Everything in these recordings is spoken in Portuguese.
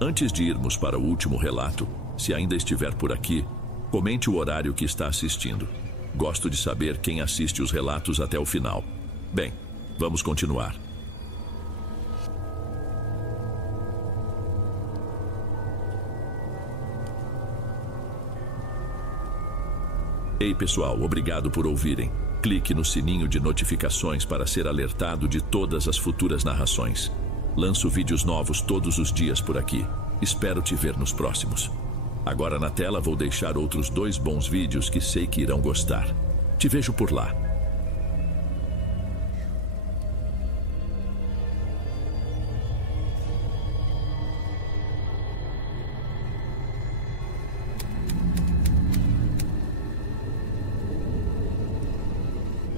Antes de irmos para o último relato, se ainda estiver por aqui, comente o horário que está assistindo. Gosto de saber quem assiste os relatos até o final. Bem, vamos continuar. Ei pessoal, obrigado por ouvirem. Clique no sininho de notificações para ser alertado de todas as futuras narrações. Lanço vídeos novos todos os dias por aqui. Espero te ver nos próximos. Agora na tela vou deixar outros 2 bons vídeos que sei que irão gostar. Te vejo por lá.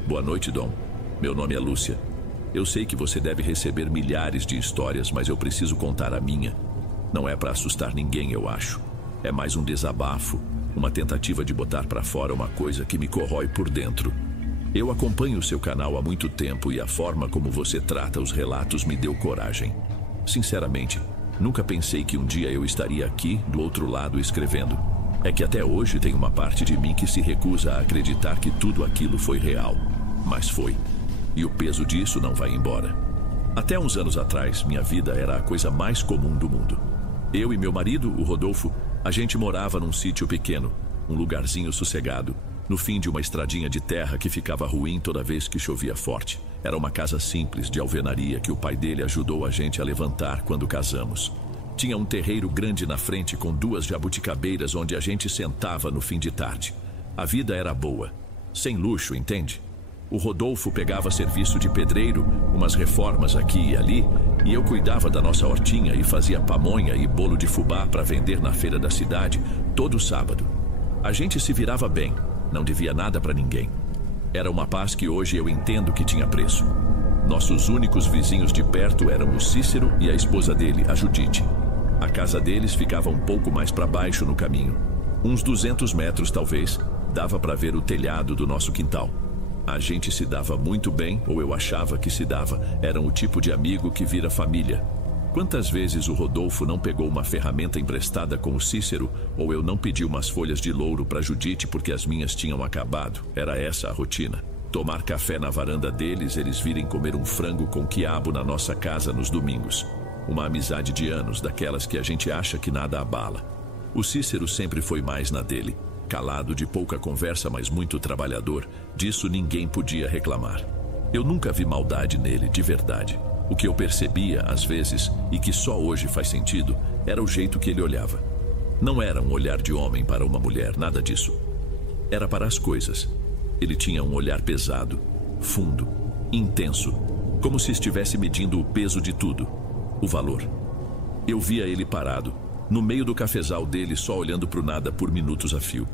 Boa noite, Dom. Meu nome é Lúcia. Eu sei que você deve receber milhares de histórias, mas eu preciso contar a minha. Não é para assustar ninguém, eu acho. É mais um desabafo, uma tentativa de botar para fora uma coisa que me corrói por dentro. Eu acompanho o seu canal há muito tempo e a forma como você trata os relatos me deu coragem. Sinceramente, nunca pensei que um dia eu estaria aqui, do outro lado, escrevendo. É que até hoje tem uma parte de mim que se recusa a acreditar que tudo aquilo foi real. Mas foi. E o peso disso não vai embora. Até uns anos atrás, minha vida era a coisa mais comum do mundo. Eu e meu marido, o Rodolfo, a gente morava num sítio pequeno, um lugarzinho sossegado, no fim de uma estradinha de terra que ficava ruim toda vez que chovia forte. Era uma casa simples de alvenaria que o pai dele ajudou a gente a levantar quando casamos. Tinha um terreiro grande na frente com 2 jabuticabeiras onde a gente sentava no fim de tarde. A vida era boa, sem luxo, entende? O Rodolfo pegava serviço de pedreiro, umas reformas aqui e ali, e eu cuidava da nossa hortinha e fazia pamonha e bolo de fubá para vender na feira da cidade todo sábado. A gente se virava bem, não devia nada para ninguém. Era uma paz que hoje eu entendo que tinha preço. Nossos únicos vizinhos de perto eram o Cícero e a esposa dele, a Judite. A casa deles ficava um pouco mais para baixo no caminho. Uns 200 metros talvez, dava para ver o telhado do nosso quintal. A gente se dava muito bem, ou eu achava que se dava. Eram o tipo de amigo que vira família. Quantas vezes o Rodolfo não pegou uma ferramenta emprestada com o Cícero, ou eu não pedi umas folhas de louro para Judite porque as minhas tinham acabado. Era essa a rotina. Tomar café na varanda deles, eles virem comer um frango com quiabo na nossa casa nos domingos. Uma amizade de anos, daquelas que a gente acha que nada abala. O Cícero sempre foi mais na dele. Calado, de pouca conversa, mas muito trabalhador. Disso ninguém podia reclamar. Eu nunca vi maldade nele, de verdade. O que eu percebia, às vezes, e que só hoje faz sentido, era o jeito que ele olhava. Não era um olhar de homem para uma mulher, nada disso. Era para as coisas. Ele tinha um olhar pesado, fundo, intenso, como se estivesse medindo o peso de tudo, o valor. Eu via ele parado, no meio do cafezal dele, só olhando para o nada por minutos a fio.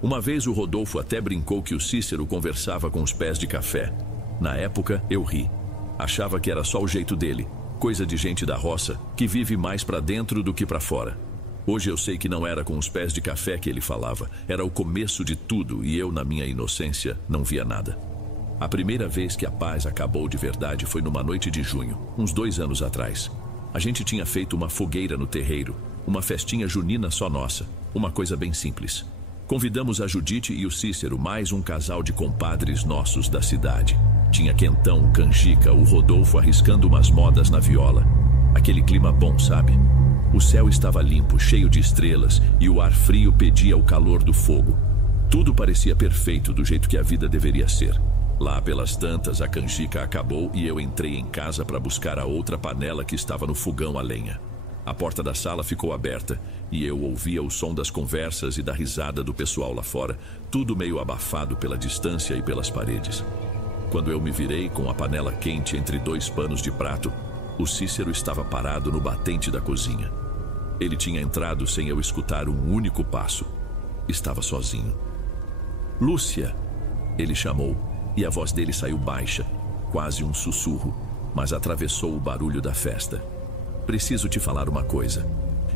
Uma vez o Rodolfo até brincou que o Cícero conversava com os pés de café. Na época, eu ri. Achava que era só o jeito dele, coisa de gente da roça, que vive mais para dentro do que para fora. Hoje eu sei que não era com os pés de café que ele falava. Era o começo de tudo e eu, na minha inocência, não via nada. A primeira vez que a paz acabou de verdade foi numa noite de junho, uns 2 anos atrás. A gente tinha feito uma fogueira no terreiro, uma festinha junina só nossa, uma coisa bem simples. Convidamos a Judite e o Cícero, mais um casal de compadres nossos da cidade. Tinha quentão, canjica, o Rodolfo arriscando umas modas na viola. Aquele clima bom, sabe? O céu estava limpo, cheio de estrelas, e o ar frio pedia o calor do fogo. Tudo parecia perfeito, do jeito que a vida deveria ser. Lá pelas tantas, a canjica acabou e eu entrei em casa para buscar a outra panela que estava no fogão a lenha. A porta da sala ficou aberta e eu ouvia o som das conversas e da risada do pessoal lá fora, tudo meio abafado pela distância e pelas paredes. Quando eu me virei com a panela quente entre 2 panos de prato, o Cícero estava parado no batente da cozinha. Ele tinha entrado sem eu escutar um único passo. Estava sozinho. Lúcia, ele chamou, e a voz dele saiu baixa, quase um sussurro, mas atravessou o barulho da festa. Preciso te falar uma coisa.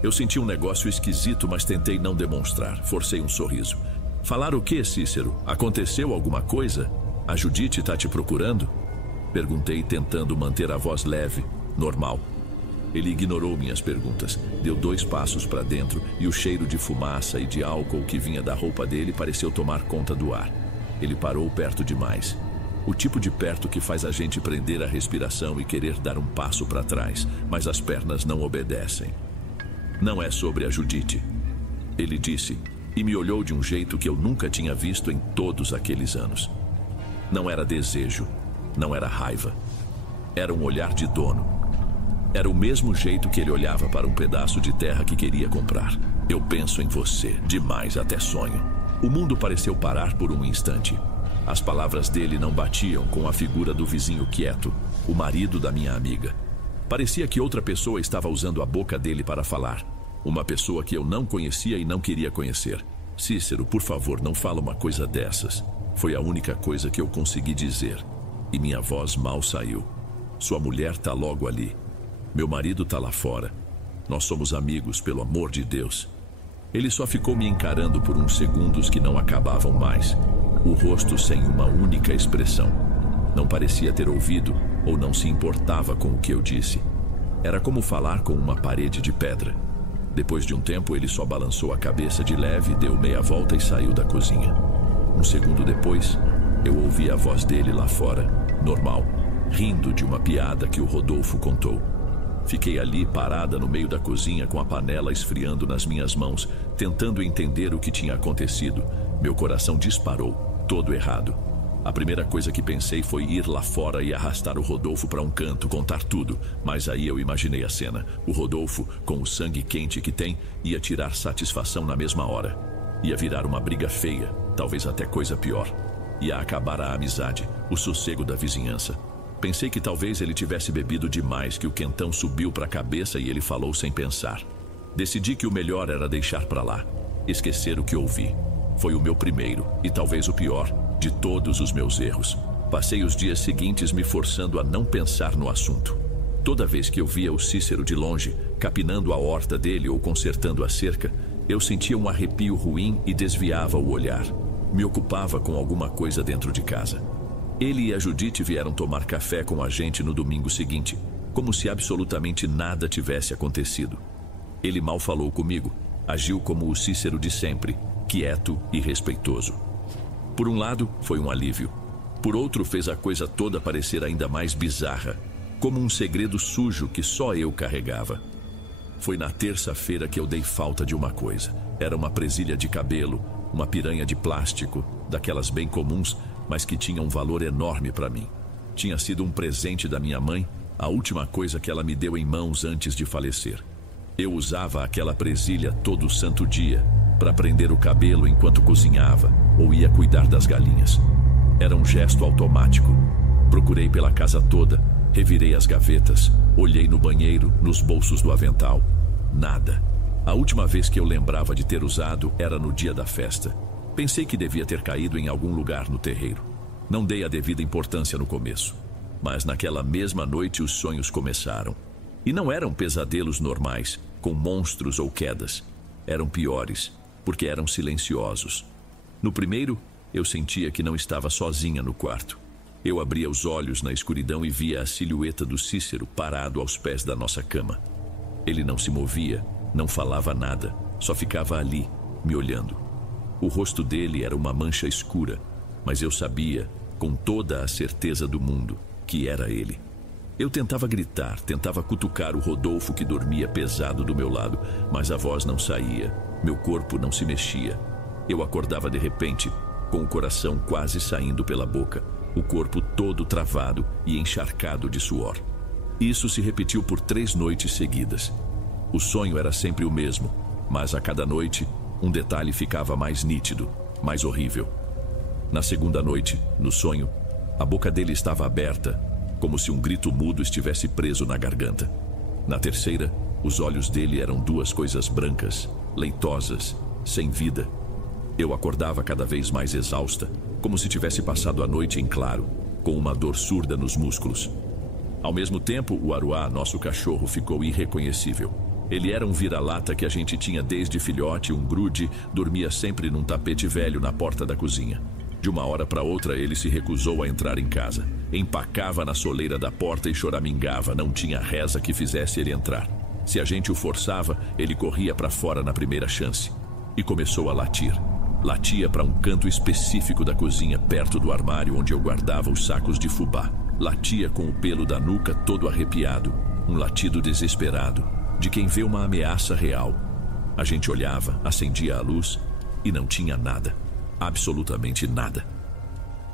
Eu senti um negócio esquisito, mas tentei não demonstrar. Forcei um sorriso. Falar o quê, Cícero? Aconteceu alguma coisa? A Judite tá te procurando? Perguntei, tentando manter a voz leve, normal. Ele ignorou minhas perguntas, deu 2 passos para dentro e o cheiro de fumaça e de álcool que vinha da roupa dele pareceu tomar conta do ar. Ele parou perto demais. O tipo de perto que faz a gente prender a respiração e querer dar um passo para trás, mas as pernas não obedecem. Não é sobre a Judite, ele disse, e me olhou de um jeito que eu nunca tinha visto em todos aqueles anos. Não era desejo, não era raiva. Era um olhar de dono. Era o mesmo jeito que ele olhava para um pedaço de terra que queria comprar. Eu penso em você, demais até sonho. O mundo pareceu parar por um instante. As palavras dele não batiam com a figura do vizinho quieto, o marido da minha amiga. Parecia que outra pessoa estava usando a boca dele para falar. Uma pessoa que eu não conhecia e não queria conhecer. Cícero, por favor, não fala uma coisa dessas. Foi a única coisa que eu consegui dizer. E minha voz mal saiu. Sua mulher tá logo ali. Meu marido tá lá fora. Nós somos amigos, pelo amor de Deus. Ele só ficou me encarando por uns segundos que não acabavam mais. O rosto sem uma única expressão. Não parecia ter ouvido ou não se importava com o que eu disse. Era como falar com uma parede de pedra. Depois de um tempo, ele só balançou a cabeça de leve, deu meia volta e saiu da cozinha. Um segundo depois, eu ouvi a voz dele lá fora, normal, rindo de uma piada que o Rodolfo contou. Fiquei ali parada no meio da cozinha com a panela esfriando nas minhas mãos, tentando entender o que tinha acontecido. Meu coração disparou, todo errado. A primeira coisa que pensei foi ir lá fora e arrastar o Rodolfo para um canto, contar tudo. Mas aí eu imaginei a cena. O Rodolfo, com o sangue quente que tem, ia tirar satisfação na mesma hora. Ia virar uma briga feia, talvez até coisa pior. Ia acabar a amizade, o sossego da vizinhança. Pensei que talvez ele tivesse bebido demais, que o quentão subiu para a cabeça e ele falou sem pensar. Decidi que o melhor era deixar para lá, esquecer o que ouvi. Foi o meu primeiro, e talvez o pior, de todos os meus erros. Passei os dias seguintes me forçando a não pensar no assunto. Toda vez que eu via o Cícero de longe, capinando a horta dele ou consertando a cerca, eu sentia um arrepio ruim e desviava o olhar. Me ocupava com alguma coisa dentro de casa. Ele e a Judite vieram tomar café com a gente no domingo seguinte, como se absolutamente nada tivesse acontecido. Ele mal falou comigo, agiu como o Cícero de sempre, quieto e respeitoso. Por um lado, foi um alívio. Por outro, fez a coisa toda parecer ainda mais bizarra, como um segredo sujo que só eu carregava. Foi na terça-feira que eu dei falta de uma coisa. Era uma presilha de cabelo, uma piranha de plástico, daquelas bem comuns, mas que tinha um valor enorme para mim. Tinha sido um presente da minha mãe, a última coisa que ela me deu em mãos antes de falecer. Eu usava aquela presilha todo santo dia, para prender o cabelo enquanto cozinhava ou ia cuidar das galinhas. Era um gesto automático. Procurei pela casa toda, revirei as gavetas, olhei no banheiro, nos bolsos do avental. Nada. A última vez que eu lembrava de ter usado era no dia da festa. Pensei que devia ter caído em algum lugar no terreiro. Não dei a devida importância no começo. Mas naquela mesma noite os sonhos começaram. E não eram pesadelos normais, com monstros ou quedas. Eram piores, porque eram silenciosos. No primeiro, eu sentia que não estava sozinha no quarto. Eu abria os olhos na escuridão e via a silhueta do Cícero parado aos pés da nossa cama. Ele não se movia, não falava nada, só ficava ali, me olhando. O rosto dele era uma mancha escura, mas eu sabia, com toda a certeza do mundo, que era ele. Eu tentava gritar, tentava cutucar o Rodolfo que dormia pesado do meu lado, mas a voz não saía, meu corpo não se mexia. Eu acordava de repente, com o coração quase saindo pela boca, o corpo todo travado e encharcado de suor. Isso se repetiu por 3 noites seguidas. O sonho era sempre o mesmo, mas a cada noite, um detalhe ficava mais nítido, mais horrível. Na segunda noite, no sonho, a boca dele estava aberta, como se um grito mudo estivesse preso na garganta. Na terceira, os olhos dele eram 2 coisas brancas, leitosas, sem vida. Eu acordava cada vez mais exausta, como se tivesse passado a noite em claro, com uma dor surda nos músculos. Ao mesmo tempo, o Aruá, nosso cachorro, ficou irreconhecível. Ele era um vira-lata que a gente tinha desde filhote, um grude, dormia sempre num tapete velho na porta da cozinha. De uma hora para outra, ele se recusou a entrar em casa. Empacava na soleira da porta e choramingava, não tinha reza que fizesse ele entrar. Se a gente o forçava, ele corria para fora na primeira chance. E começou a latir. Latia para um canto específico da cozinha, perto do armário onde eu guardava os sacos de fubá. Latia com o pelo da nuca todo arrepiado, um latido desesperado, de quem vê uma ameaça real. A gente olhava, acendia a luz e não tinha nada, absolutamente nada.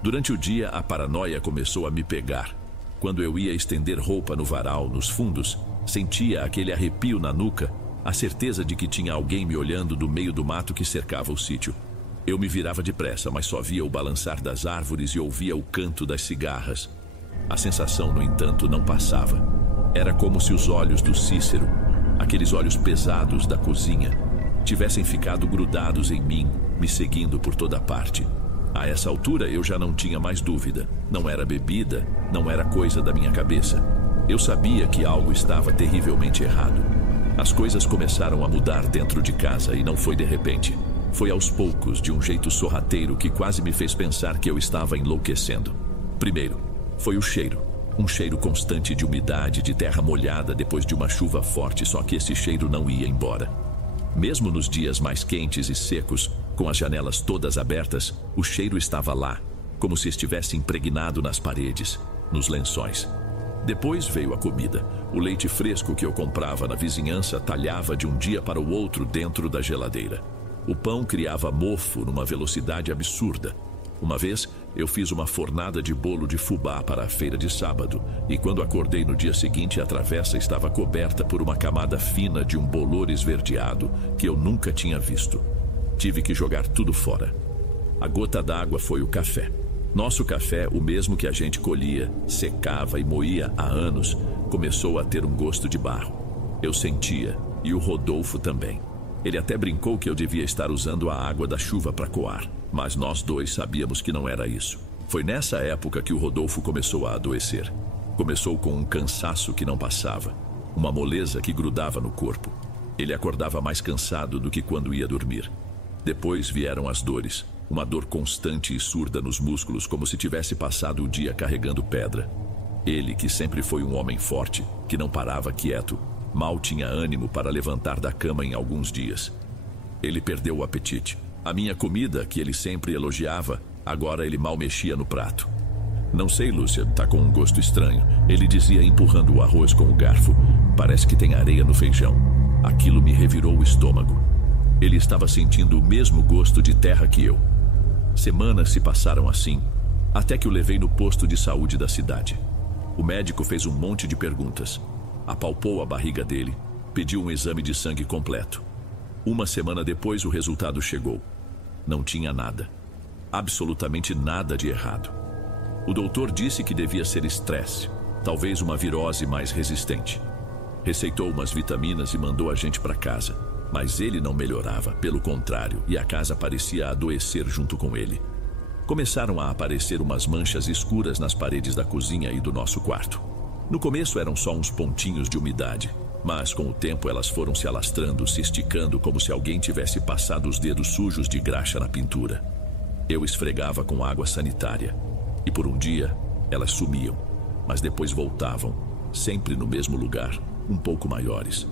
Durante o dia, a paranoia começou a me pegar. Quando eu ia estender roupa no varal, nos fundos, sentia aquele arrepio na nuca, a certeza de que tinha alguém me olhando do meio do mato que cercava o sítio. Eu me virava depressa, mas só via o balançar das árvores e ouvia o canto das cigarras. A sensação, no entanto, não passava. Era como se os olhos do Cícero, aqueles olhos pesados da cozinha, tivessem ficado grudados em mim, me seguindo por toda parte. A essa altura eu já não tinha mais dúvida. Não era bebida, não era coisa da minha cabeça. Eu sabia que algo estava terrivelmente errado. As coisas começaram a mudar dentro de casa e não foi de repente. Foi aos poucos, de um jeito sorrateiro que quase me fez pensar que eu estava enlouquecendo. Primeiro, foi o cheiro. Um cheiro constante de umidade, de terra molhada depois de uma chuva forte, só que esse cheiro não ia embora. Mesmo nos dias mais quentes e secos, com as janelas todas abertas, o cheiro estava lá, como se estivesse impregnado nas paredes, nos lençóis. Depois veio a comida. O leite fresco que eu comprava na vizinhança talhava de um dia para o outro dentro da geladeira. O pão criava mofo numa velocidade absurda. Uma vez, eu fiz uma fornada de bolo de fubá para a feira de sábado, e quando acordei no dia seguinte, a travessa estava coberta por uma camada fina de um bolor esverdeado que eu nunca tinha visto. Tive que jogar tudo fora. A gota d'água foi o café. Nosso café, o mesmo que a gente colhia, secava e moía há anos, começou a ter um gosto de barro. Eu sentia, e o Rodolfo também. Ele até brincou que eu devia estar usando a água da chuva para coar, mas nós dois sabíamos que não era isso. Foi nessa época que o Rodolfo começou a adoecer. Começou com um cansaço que não passava, uma moleza que grudava no corpo. Ele acordava mais cansado do que quando ia dormir. Depois vieram as dores, uma dor constante e surda nos músculos, como se tivesse passado o dia carregando pedra. Ele, que sempre foi um homem forte, que não parava quieto, mal tinha ânimo para levantar da cama em alguns dias. Ele perdeu o apetite. A minha comida, que ele sempre elogiava, agora ele mal mexia no prato. Não sei, Lúcia, tá com um gosto estranho. Ele dizia empurrando o arroz com o garfo. Parece que tem areia no feijão. Aquilo me revirou o estômago. Ele estava sentindo o mesmo gosto de terra que eu. Semanas se passaram assim, até que o levei no posto de saúde da cidade. O médico fez um monte de perguntas. Apalpou a barriga dele, pediu um exame de sangue completo. Uma semana depois o resultado chegou. Não tinha nada. Absolutamente nada de errado. O doutor disse que devia ser estresse, talvez uma virose mais resistente. Receitou umas vitaminas e mandou a gente para casa. Mas ele não melhorava, pelo contrário, e a casa parecia adoecer junto com ele. Começaram a aparecer umas manchas escuras nas paredes da cozinha e do nosso quarto. No começo eram só uns pontinhos de umidade, mas com o tempo elas foram se alastrando, se esticando como se alguém tivesse passado os dedos sujos de graxa na pintura. Eu esfregava com água sanitária, e por um dia elas sumiam, mas depois voltavam, sempre no mesmo lugar, um pouco maiores.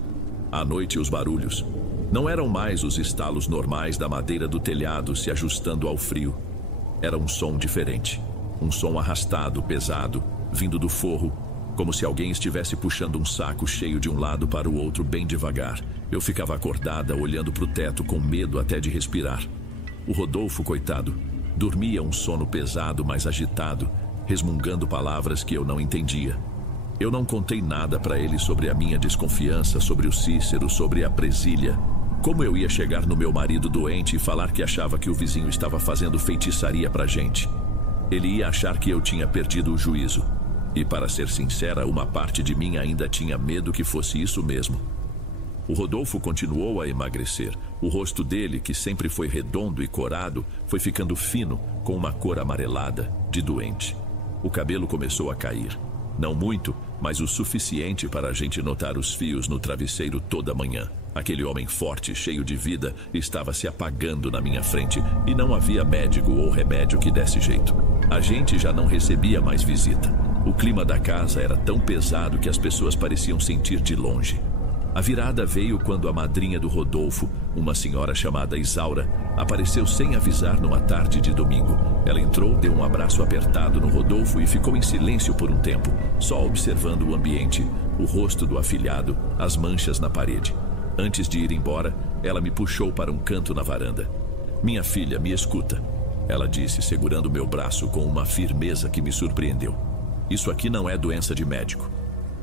À noite os barulhos não eram mais os estalos normais da madeira do telhado se ajustando ao frio. Era um som diferente, um som arrastado, pesado, vindo do forro, como se alguém estivesse puxando um saco cheio de um lado para o outro bem devagar. Eu ficava acordada, olhando para o teto com medo até de respirar. O Rodolfo, coitado, dormia um sono pesado, mas agitado, resmungando palavras que eu não entendia. Eu não contei nada para ele sobre a minha desconfiança, sobre o Cícero, sobre a presilha. Como eu ia chegar no meu marido doente e falar que achava que o vizinho estava fazendo feitiçaria pra gente? Ele ia achar que eu tinha perdido o juízo. E, para ser sincera, uma parte de mim ainda tinha medo que fosse isso mesmo. O Rodolfo continuou a emagrecer. O rosto dele, que sempre foi redondo e corado, foi ficando fino, com uma cor amarelada, de doente. O cabelo começou a cair. Não muito, mas o suficiente para a gente notar os fios no travesseiro toda manhã. Aquele homem forte, cheio de vida, estava se apagando na minha frente e não havia médico ou remédio que desse jeito. A gente já não recebia mais visita. O clima da casa era tão pesado que as pessoas pareciam sentir de longe. A virada veio quando a madrinha do Rodolfo, uma senhora chamada Isaura, apareceu sem avisar numa tarde de domingo. Ela entrou, deu um abraço apertado no Rodolfo e ficou em silêncio por um tempo, só observando o ambiente, o rosto do afilhado, as manchas na parede. Antes de ir embora, ela me puxou para um canto na varanda. "Minha filha, me escuta", ela disse, segurando meu braço com uma firmeza que me surpreendeu. "Isso aqui não é doença de médico.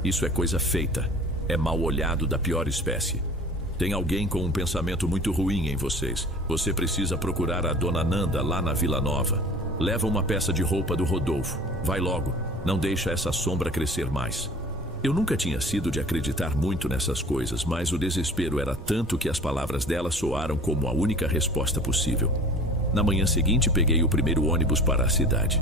Isso é coisa feita. É mal olhado da pior espécie. Tem alguém com um pensamento muito ruim em vocês. Você precisa procurar a Dona Nanda lá na Vila Nova. Leva uma peça de roupa do Rodolfo. Vai logo. Não deixa essa sombra crescer mais." Eu nunca tinha sido de acreditar muito nessas coisas, mas o desespero era tanto que as palavras dela soaram como a única resposta possível. Na manhã seguinte, peguei o primeiro ônibus para a cidade.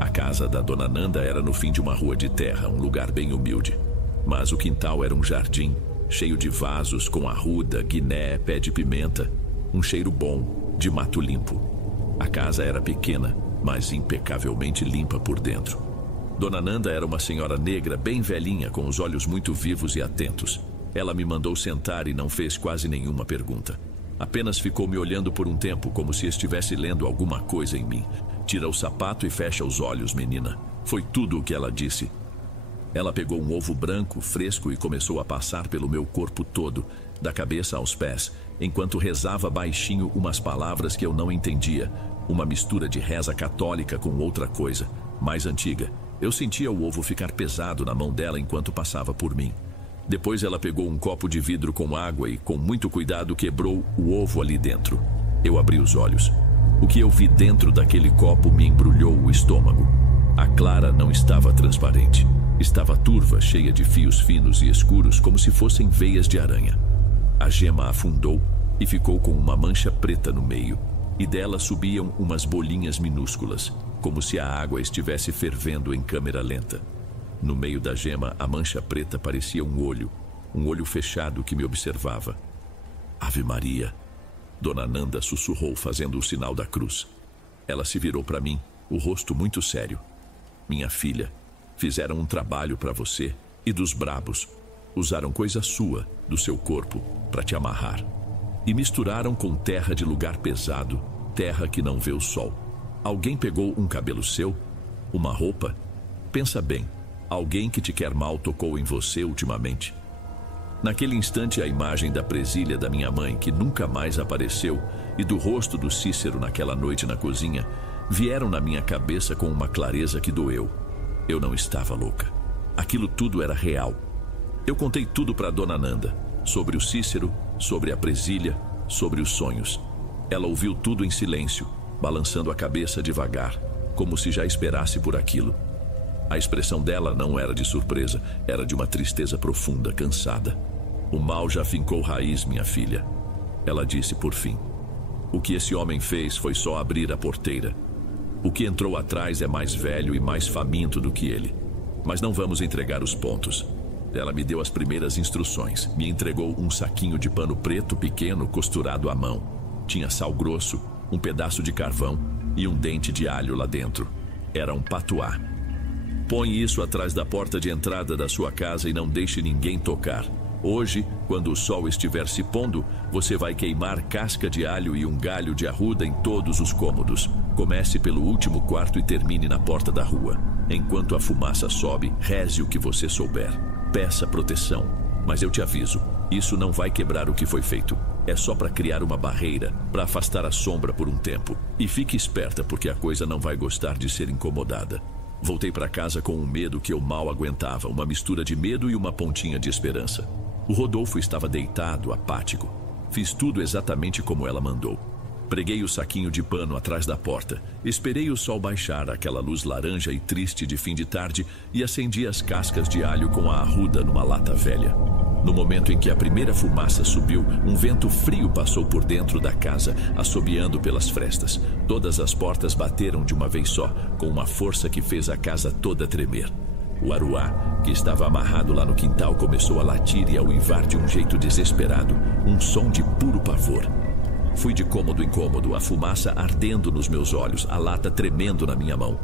A casa da Dona Nanda era no fim de uma rua de terra, um lugar bem humilde. Mas o quintal era um jardim, cheio de vasos com arruda, guiné, pé de pimenta, um cheiro bom, de mato limpo. A casa era pequena, mas impecavelmente limpa por dentro. Dona Nanda era uma senhora negra bem velhinha, com os olhos muito vivos e atentos. Ela me mandou sentar e não fez quase nenhuma pergunta. Apenas ficou me olhando por um tempo, como se estivesse lendo alguma coisa em mim. "Tira o sapato e fecha os olhos, menina." Foi tudo o que ela disse. Ela pegou um ovo branco, fresco, e começou a passar pelo meu corpo todo, da cabeça aos pés, enquanto rezava baixinho umas palavras que eu não entendia, uma mistura de reza católica com outra coisa, mais antiga. Eu sentia o ovo ficar pesado na mão dela enquanto passava por mim. Depois ela pegou um copo de vidro com água e, com muito cuidado, quebrou o ovo ali dentro. Eu abri os olhos. O que eu vi dentro daquele copo me embrulhou o estômago. A clara não estava transparente. Estava turva, cheia de fios finos e escuros, como se fossem veias de aranha. A gema afundou e ficou com uma mancha preta no meio, e dela subiam umas bolinhas minúsculas, como se a água estivesse fervendo em câmera lenta. No meio da gema, a mancha preta parecia um olho fechado que me observava. "Ave Maria", Dona Nanda sussurrou, fazendo o sinal da cruz. Ela se virou para mim, o rosto muito sério. "Minha filha, fizeram um trabalho para você e dos brabos. Usaram coisa sua, do seu corpo, para te amarrar. E misturaram com terra de lugar pesado, terra que não vê o sol. Alguém pegou um cabelo seu? Uma roupa? Pensa bem, alguém que te quer mal tocou em você ultimamente." Naquele instante, a imagem da presilha da minha mãe, que nunca mais apareceu, e do rosto do Cícero naquela noite na cozinha, vieram na minha cabeça com uma clareza que doeu. Eu não estava louca. Aquilo tudo era real. Eu contei tudo para Dona Nanda, sobre o Cícero, sobre a presilha, sobre os sonhos. Ela ouviu tudo em silêncio, balançando a cabeça devagar, como se já esperasse por aquilo. A expressão dela não era de surpresa, era de uma tristeza profunda, cansada. "O mal já fincou raiz, minha filha", ela disse por fim. "O que esse homem fez foi só abrir a porteira. O que entrou atrás é mais velho e mais faminto do que ele. Mas não vamos entregar os pontos." Ela me deu as primeiras instruções. Me entregou um saquinho de pano preto pequeno costurado à mão. Tinha sal grosso, um pedaço de carvão e um dente de alho lá dentro. Era um patuá. "Põe isso atrás da porta de entrada da sua casa e não deixe ninguém tocar. Hoje, quando o sol estiver se pondo, você vai queimar casca de alho e um galho de arruda em todos os cômodos. Comece pelo último quarto e termine na porta da rua. Enquanto a fumaça sobe, reze o que você souber. Peça proteção. Mas eu te aviso, isso não vai quebrar o que foi feito. É só para criar uma barreira, para afastar a sombra por um tempo. E fique esperta, porque a coisa não vai gostar de ser incomodada." Voltei para casa com um medo que eu mal aguentava, uma mistura de medo e uma pontinha de esperança. O Rodolfo estava deitado, apático. Fiz tudo exatamente como ela mandou. Preguei o saquinho de pano atrás da porta, esperei o sol baixar, aquela luz laranja e triste de fim de tarde, e acendi as cascas de alho com a arruda numa lata velha. No momento em que a primeira fumaça subiu, um vento frio passou por dentro da casa, assobiando pelas frestas. Todas as portas bateram de uma vez só, com uma força que fez a casa toda tremer. O aruá, que estava amarrado lá no quintal, começou a latir e a uivar de um jeito desesperado, um som de puro pavor. Fui de cômodo em cômodo, a fumaça ardendo nos meus olhos, a lata tremendo na minha mão.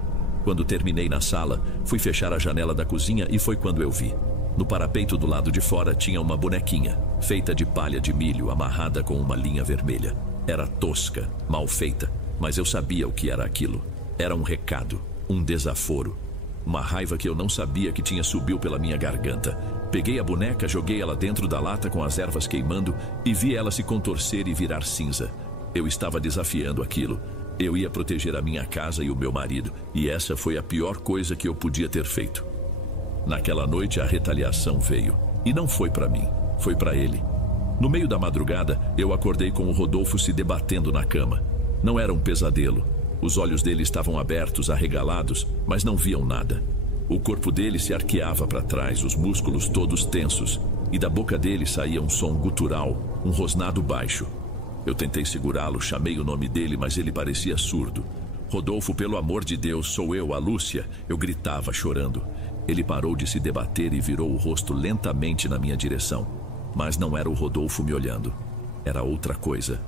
Quando terminei na sala, fui fechar a janela da cozinha e foi quando eu vi. No parapeito do lado de fora tinha uma bonequinha, feita de palha de milho, amarrada com uma linha vermelha. Era tosca, mal feita, mas eu sabia o que era aquilo. Era um recado, um desaforo. Uma raiva que eu não sabia que tinha subiu pela minha garganta. Peguei a boneca, joguei ela dentro da lata com as ervas queimando e vi ela se contorcer e virar cinza. Eu estava desafiando aquilo. Eu ia proteger a minha casa e o meu marido, e essa foi a pior coisa que eu podia ter feito. Naquela noite a retaliação veio, e não foi para mim, foi para ele. No meio da madrugada, eu acordei com o Rodolfo se debatendo na cama. Não era um pesadelo. Os olhos dele estavam abertos, arregalados, mas não viam nada. O corpo dele se arqueava para trás, os músculos todos tensos, e da boca dele saía um som gutural, um rosnado baixo. Eu tentei segurá-lo, chamei o nome dele, mas ele parecia surdo. Rodolfo, pelo amor de Deus, sou eu, a Lúcia, eu gritava, chorando. Ele parou de se debater e virou o rosto lentamente na minha direção. Mas não era o Rodolfo me olhando. Era outra coisa.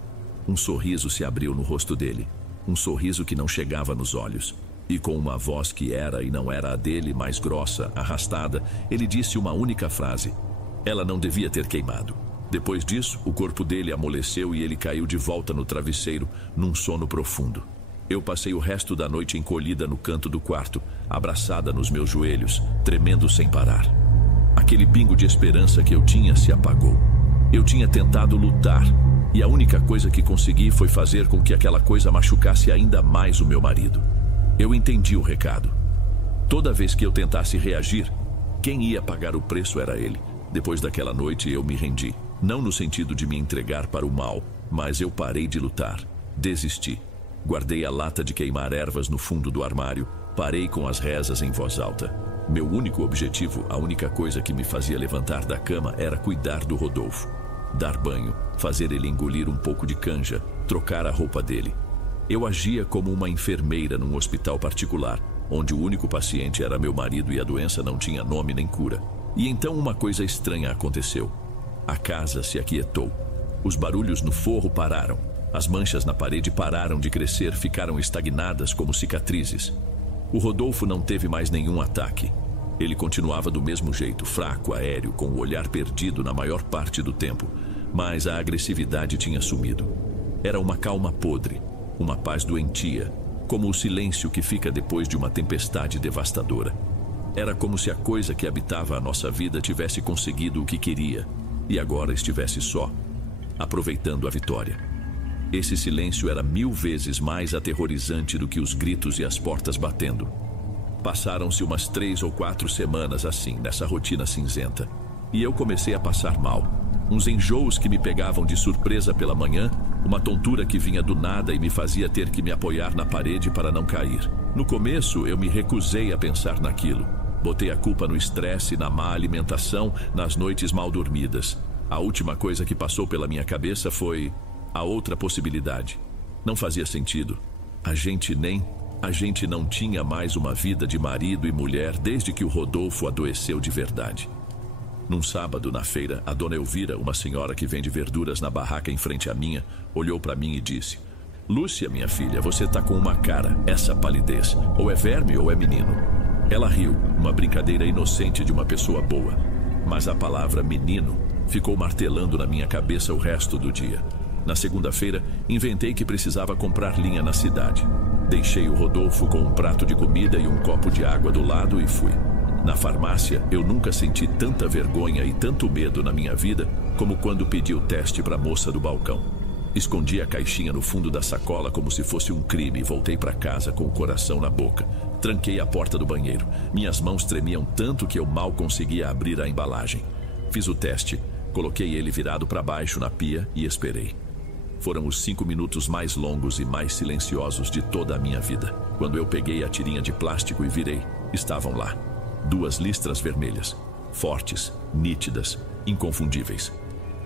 Um sorriso se abriu no rosto dele. Um sorriso que não chegava nos olhos. E com uma voz que era e não era a dele, mais grossa, arrastada, ele disse uma única frase. Ela não devia ter queimado. Depois disso, o corpo dele amoleceu e ele caiu de volta no travesseiro, num sono profundo. Eu passei o resto da noite encolhida no canto do quarto, abraçada nos meus joelhos, tremendo sem parar. Aquele pingo de esperança que eu tinha se apagou. Eu tinha tentado lutar, e a única coisa que consegui foi fazer com que aquela coisa machucasse ainda mais o meu marido. Eu entendi o recado. Toda vez que eu tentasse reagir, quem ia pagar o preço era ele. Depois daquela noite eu me rendi. Não no sentido de me entregar para o mal, mas eu parei de lutar. Desisti. Guardei a lata de queimar ervas no fundo do armário. Parei com as rezas em voz alta. Meu único objetivo, a única coisa que me fazia levantar da cama era cuidar do Rodolfo. Dar banho, fazer ele engolir um pouco de canja, trocar a roupa dele. Eu agia como uma enfermeira num hospital particular, onde o único paciente era meu marido e a doença não tinha nome nem cura. E então uma coisa estranha aconteceu. A casa se aquietou. Os barulhos no forro pararam. As manchas na parede pararam de crescer, ficaram estagnadas como cicatrizes. O Rodolfo não teve mais nenhum ataque. Ele continuava do mesmo jeito, fraco, aéreo, com o olhar perdido na maior parte do tempo. Mas a agressividade tinha sumido. Era uma calma podre, uma paz doentia, como o silêncio que fica depois de uma tempestade devastadora. Era como se a coisa que habitava a nossa vida tivesse conseguido o que queria e agora estivesse só, aproveitando a vitória. Esse silêncio era 1000 vezes mais aterrorizante do que os gritos e as portas batendo. Passaram-se umas 3 ou 4 semanas assim, nessa rotina cinzenta, e eu comecei a passar mal. Uns enjoos que me pegavam de surpresa pela manhã, uma tontura que vinha do nada e me fazia ter que me apoiar na parede para não cair. No começo, eu me recusei a pensar naquilo. Botei a culpa no estresse, na má alimentação, nas noites mal dormidas. A última coisa que passou pela minha cabeça foi a outra possibilidade. Não fazia sentido. A gente não tinha mais uma vida de marido e mulher desde que o Rodolfo adoeceu de verdade. Num sábado, na feira, a dona Elvira, uma senhora que vende verduras na barraca em frente à minha, olhou para mim e disse: "Lúcia, minha filha, você tá com uma cara, essa palidez. Ou é verme ou é menino." Ela riu, uma brincadeira inocente de uma pessoa boa. Mas a palavra menino ficou martelando na minha cabeça o resto do dia. Na segunda-feira, inventei que precisava comprar linha na cidade. Deixei o Rodolfo com um prato de comida e um copo de água do lado e fui. Na farmácia, eu nunca senti tanta vergonha e tanto medo na minha vida como quando pedi o teste para a moça do balcão. Escondi a caixinha no fundo da sacola como se fosse um crime e voltei para casa com o coração na boca. Tranquei a porta do banheiro. Minhas mãos tremiam tanto que eu mal conseguia abrir a embalagem. Fiz o teste, coloquei ele virado para baixo na pia e esperei. Foram os 5 minutos mais longos e mais silenciosos de toda a minha vida. Quando eu peguei a tirinha de plástico e virei, estavam lá. 2 listras vermelhas, fortes, nítidas, inconfundíveis.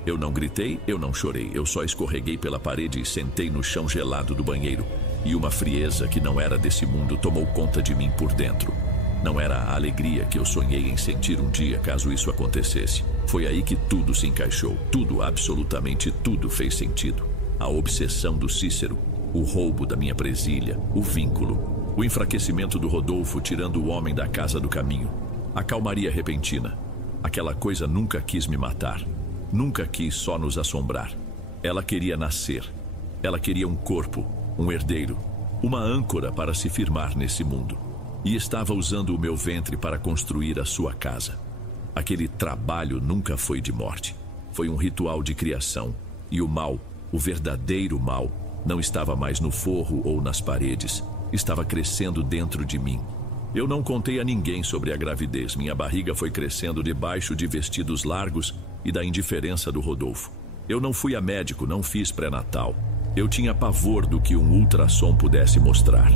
Eu não gritei, eu não chorei, eu só escorreguei pela parede e sentei no chão gelado do banheiro. E uma frieza que não era desse mundo tomou conta de mim por dentro. Não era a alegria que eu sonhei em sentir um dia caso isso acontecesse. Foi aí que tudo se encaixou. Tudo, absolutamente tudo fez sentido. A obsessão do Cícero, o roubo da minha presilha, o vínculo, o enfraquecimento do Rodolfo tirando o homem da casa do caminho, a calmaria repentina. Aquela coisa nunca quis me matar. Nunca quis só nos assombrar. Ela queria nascer. Ela queria um corpo, um herdeiro, uma âncora para se firmar nesse mundo. E estava usando o meu ventre para construir a sua casa. Aquele trabalho nunca foi de morte. Foi um ritual de criação. E o mal, o verdadeiro mal, não estava mais no forro ou nas paredes. Estava crescendo dentro de mim. Eu não contei a ninguém sobre a gravidez. Minha barriga foi crescendo debaixo de vestidos largos e da indiferença do Rodolfo. Eu não fui a médico, não fiz pré-natal. Eu tinha pavor do que um ultrassom pudesse mostrar.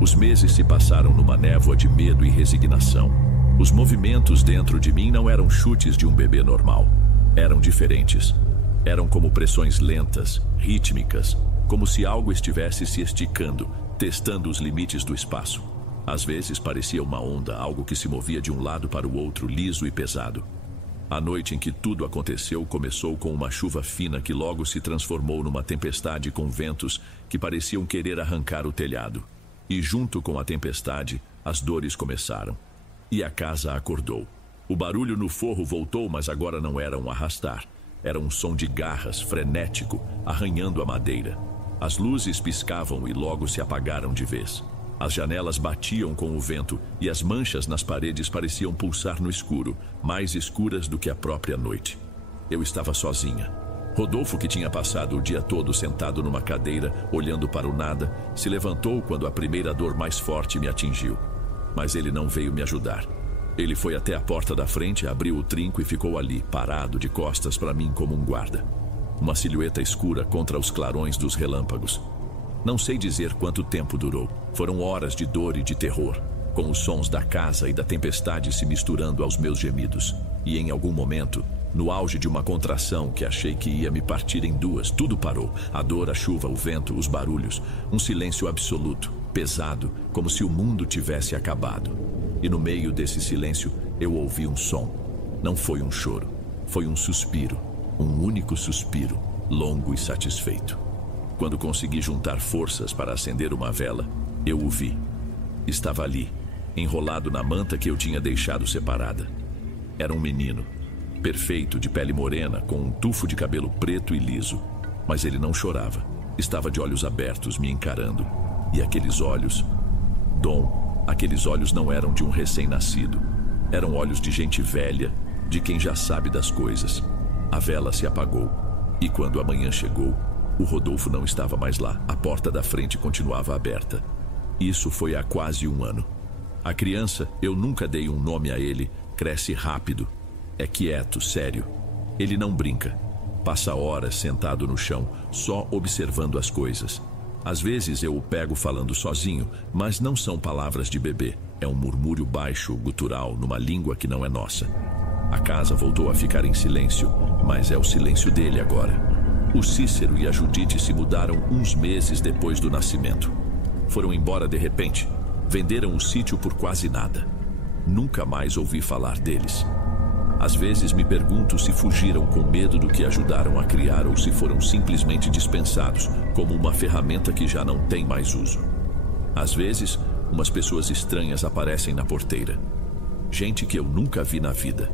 Os meses se passaram numa névoa de medo e resignação. Os movimentos dentro de mim não eram chutes de um bebê normal. Eram diferentes. Eram como pressões lentas, rítmicas, como se algo estivesse se esticando, testando os limites do espaço. Às vezes parecia uma onda, algo que se movia de um lado para o outro, liso e pesado. A noite em que tudo aconteceu começou com uma chuva fina que logo se transformou numa tempestade com ventos que pareciam querer arrancar o telhado. E junto com a tempestade, as dores começaram. E a casa acordou. O barulho no forro voltou, mas agora não era um arrastar. Era um som de garras, frenético, arranhando a madeira. As luzes piscavam e logo se apagaram de vez. As janelas batiam com o vento e as manchas nas paredes pareciam pulsar no escuro, mais escuras do que a própria noite. Eu estava sozinha. Rodolfo, que tinha passado o dia todo sentado numa cadeira, olhando para o nada, se levantou quando a primeira dor mais forte me atingiu. Mas ele não veio me ajudar. Ele foi até a porta da frente, abriu o trinco e ficou ali, parado de costas para mim como um guarda. Uma silhueta escura contra os clarões dos relâmpagos. Não sei dizer quanto tempo durou. Foram horas de dor e de terror, com os sons da casa e da tempestade se misturando aos meus gemidos. E em algum momento, no auge de uma contração que achei que ia me partir em duas, tudo parou. A dor, a chuva, o vento, os barulhos. Um silêncio absoluto, pesado, como se o mundo tivesse acabado. E no meio desse silêncio, eu ouvi um som. Não foi um choro, foi um suspiro. Um único suspiro, longo e satisfeito. Quando consegui juntar forças para acender uma vela, eu o vi. Estava ali, enrolado na manta que eu tinha deixado separada. Era um menino, perfeito, de pele morena, com um tufo de cabelo preto e liso. Mas ele não chorava. Estava de olhos abertos, me encarando. E aqueles olhos... Dom, aqueles olhos não eram de um recém-nascido. Eram olhos de gente velha, de quem já sabe das coisas. A vela se apagou. E quando a manhã chegou, o Rodolfo não estava mais lá. A porta da frente continuava aberta. Isso foi há quase um ano. A criança, eu nunca dei um nome a ele, cresce rápido. É quieto, sério. Ele não brinca. Passa horas sentado no chão, só observando as coisas. Às vezes eu o pego falando sozinho, mas não são palavras de bebê. É um murmúrio baixo, gutural, numa língua que não é nossa. A casa voltou a ficar em silêncio, mas é o silêncio dele agora. O Cícero e a Judite se mudaram uns meses depois do nascimento. Foram embora de repente. Venderam o sítio por quase nada. Nunca mais ouvi falar deles. Às vezes me pergunto se fugiram com medo do que ajudaram a criar ou se foram simplesmente dispensados, como uma ferramenta que já não tem mais uso. Às vezes, umas pessoas estranhas aparecem na porteira. Gente que eu nunca vi na vida.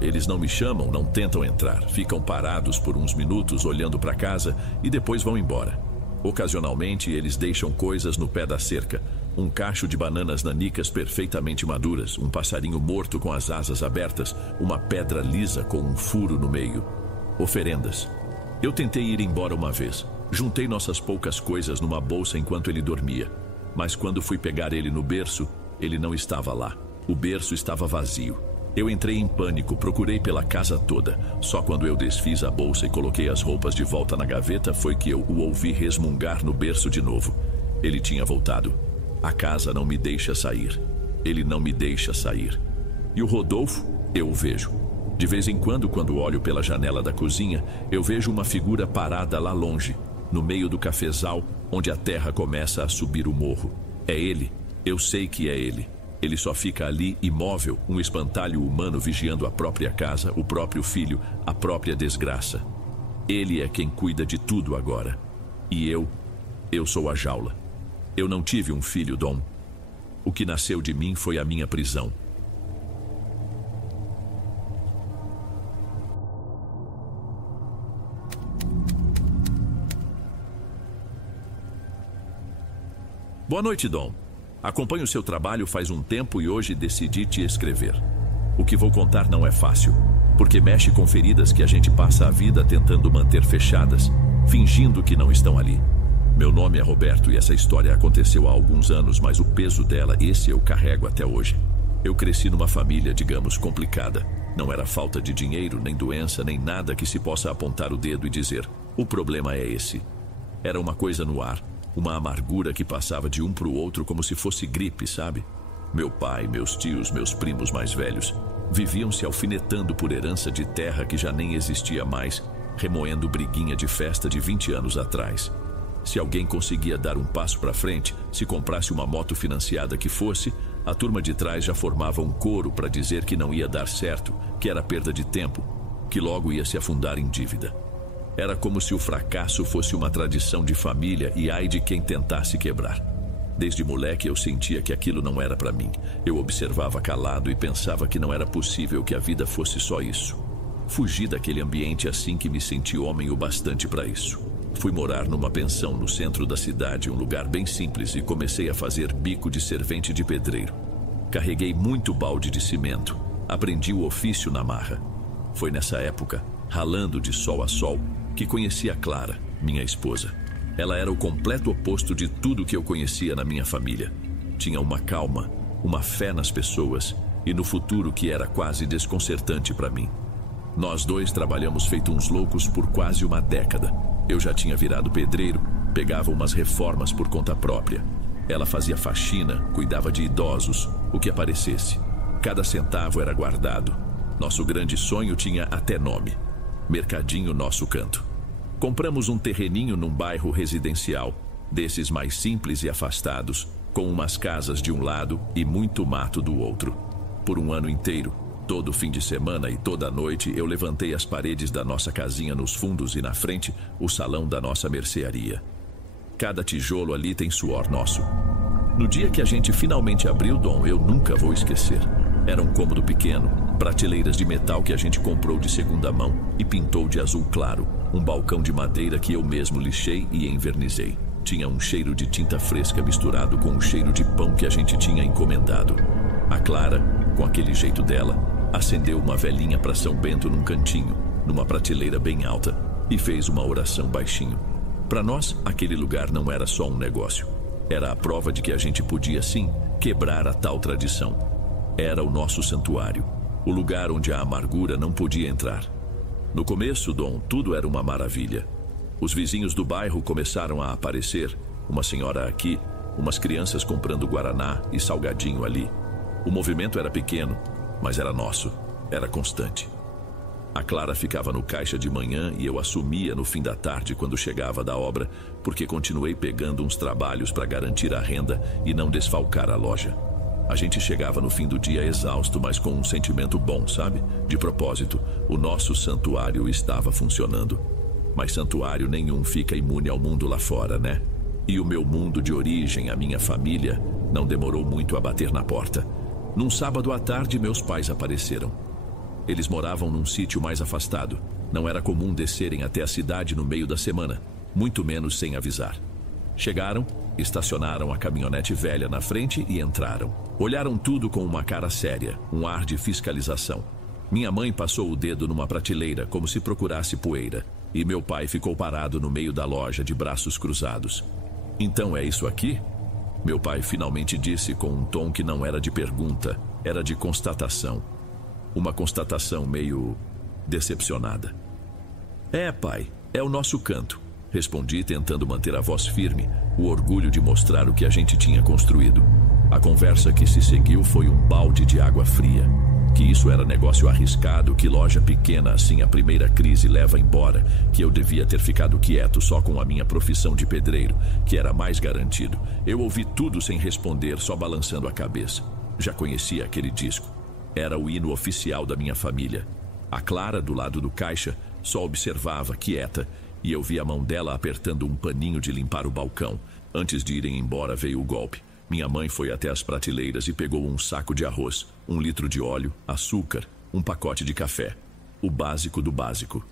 Eles não me chamam, não tentam entrar. Ficam parados por uns minutos olhando para casa e depois vão embora. Ocasionalmente, eles deixam coisas no pé da cerca. Um cacho de bananas nanicas perfeitamente maduras, um passarinho morto com as asas abertas, uma pedra lisa com um furo no meio. Oferendas. Eu tentei ir embora uma vez. Juntei nossas poucas coisas numa bolsa enquanto ele dormia. Mas quando fui pegar ele no berço, ele não estava lá. O berço estava vazio. Eu entrei em pânico, procurei pela casa toda. Só quando eu desfiz a bolsa e coloquei as roupas de volta na gaveta foi que eu o ouvi resmungar no berço de novo. Ele tinha voltado. A casa não me deixa sair. Ele não me deixa sair. E o Rodolfo, eu o vejo. De vez em quando olho pela janela da cozinha, eu vejo uma figura parada lá longe, no meio do cafezal, onde a terra começa a subir o morro. É ele. Eu sei que é ele. Ele só fica ali imóvel, um espantalho humano vigiando a própria casa, o próprio filho, a própria desgraça. Ele é quem cuida de tudo agora. E eu sou a jaula. Eu não tive um filho, Dom. O que nasceu de mim foi a minha prisão. Boa noite, Dom. Acompanho seu trabalho faz um tempo e hoje decidi te escrever. O que vou contar não é fácil, porque mexe com feridas que a gente passa a vida tentando manter fechadas, fingindo que não estão ali. Meu nome é Roberto e essa história aconteceu há alguns anos, mas o peso dela, esse eu carrego até hoje. Eu cresci numa família, digamos, complicada. Não era falta de dinheiro, nem doença, nem nada que se possa apontar o dedo e dizer: o problema é esse. Era uma coisa no ar. Uma amargura que passava de um para o outro como se fosse gripe, sabe? Meu pai, meus tios, meus primos mais velhos viviam se alfinetando por herança de terra que já nem existia mais, remoendo briguinha de festa de 20 anos atrás. Se alguém conseguia dar um passo para frente, se comprasse uma moto financiada que fosse, a turma de trás já formava um coro para dizer que não ia dar certo, que era perda de tempo, que logo ia se afundar em dívida. Era como se o fracasso fosse uma tradição de família e ai de quem tentasse quebrar. Desde moleque eu sentia que aquilo não era para mim. Eu observava calado e pensava que não era possível que a vida fosse só isso. Fugi daquele ambiente assim que me senti homem o bastante para isso. Fui morar numa pensão no centro da cidade, um lugar bem simples, e comecei a fazer bico de servente de pedreiro. Carreguei muito balde de cimento. Aprendi o ofício na marra. Foi nessa época, ralando de sol a sol, que conheci a Clara, minha esposa. Ela era o completo oposto de tudo que eu conhecia na minha família. Tinha uma calma, uma fé nas pessoas e no futuro que era quase desconcertante para mim. Nós dois trabalhamos feito uns loucos por quase uma década. Eu já tinha virado pedreiro, pegava umas reformas por conta própria. Ela fazia faxina, cuidava de idosos, o que aparecesse. Cada centavo era guardado. Nosso grande sonho tinha até nome: Mercadinho Nosso Canto. Compramos um terreninho num bairro residencial, desses mais simples e afastados, com umas casas de um lado e muito mato do outro. Por um ano inteiro, todo fim de semana e toda noite, eu levantei as paredes da nossa casinha nos fundos e na frente, o salão da nossa mercearia. Cada tijolo ali tem suor nosso. No dia que a gente finalmente abriu, Dom, eu nunca vou esquecer. Era um cômodo pequeno, prateleiras de metal que a gente comprou de segunda mão e pintou de azul claro, um balcão de madeira que eu mesmo lixei e envernizei. Tinha um cheiro de tinta fresca misturado com o cheiro de pão que a gente tinha encomendado. A Clara, com aquele jeito dela, acendeu uma velinha para São Bento num cantinho, numa prateleira bem alta, e fez uma oração baixinho. Para nós, aquele lugar não era só um negócio. Era a prova de que a gente podia, sim, quebrar a tal tradição. Era o nosso santuário, o lugar onde a amargura não podia entrar. No começo, Dom, tudo era uma maravilha. Os vizinhos do bairro começaram a aparecer, uma senhora aqui, umas crianças comprando guaraná e salgadinho ali. O movimento era pequeno, mas era nosso, era constante. A Clara ficava no caixa de manhã e eu assumia no fim da tarde quando chegava da obra, porque continuei pegando uns trabalhos para garantir a renda e não desfalcar a loja. A gente chegava no fim do dia exausto, mas com um sentimento bom, sabe? De propósito, o nosso santuário estava funcionando. Mas santuário nenhum fica imune ao mundo lá fora, né? E o meu mundo de origem, a minha família, não demorou muito a bater na porta. Num sábado à tarde, meus pais apareceram. Eles moravam num sítio mais afastado. Não era comum descerem até a cidade no meio da semana, muito menos sem avisar. Chegaram, estacionaram a caminhonete velha na frente e entraram. Olharam tudo com uma cara séria, um ar de fiscalização. Minha mãe passou o dedo numa prateleira como se procurasse poeira, e meu pai ficou parado no meio da loja de braços cruzados. Então é isso aqui? Meu pai finalmente disse com um tom que não era de pergunta, era de constatação. Uma constatação meio decepcionada. É, pai, é o nosso canto. Respondi tentando manter a voz firme, o orgulho de mostrar o que a gente tinha construído. A conversa que se seguiu foi um balde de água fria. Que isso era negócio arriscado, que loja pequena assim a primeira crise leva embora, que eu devia ter ficado quieto só com a minha profissão de pedreiro, que era mais garantido. Eu ouvi tudo sem responder, só balançando a cabeça. Já conhecia aquele disco. Era o hino oficial da minha família. A Clara, do lado do caixa, só observava, quieta, e eu vi a mão dela apertando um paninho de limpar o balcão. Antes de irem embora, veio o golpe. Minha mãe foi até as prateleiras e pegou um saco de arroz, 1 litro de óleo, açúcar, um pacote de café. O básico do básico.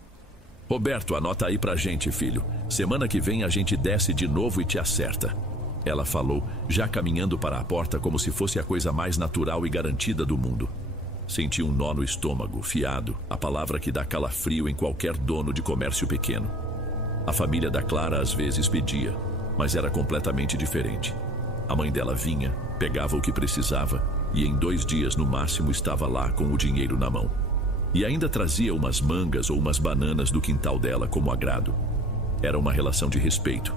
Roberto, anota aí pra gente, filho. Semana que vem a gente desce de novo e te acerta. Ela falou, já caminhando para a porta como se fosse a coisa mais natural e garantida do mundo. Senti um nó no estômago, fiado, a palavra que dá calafrio em qualquer dono de comércio pequeno. A família da Clara às vezes pedia, mas era completamente diferente. A mãe dela vinha, pegava o que precisava e em 2 dias no máximo estava lá com o dinheiro na mão. E ainda trazia umas mangas ou umas bananas do quintal dela como agrado. Era uma relação de respeito.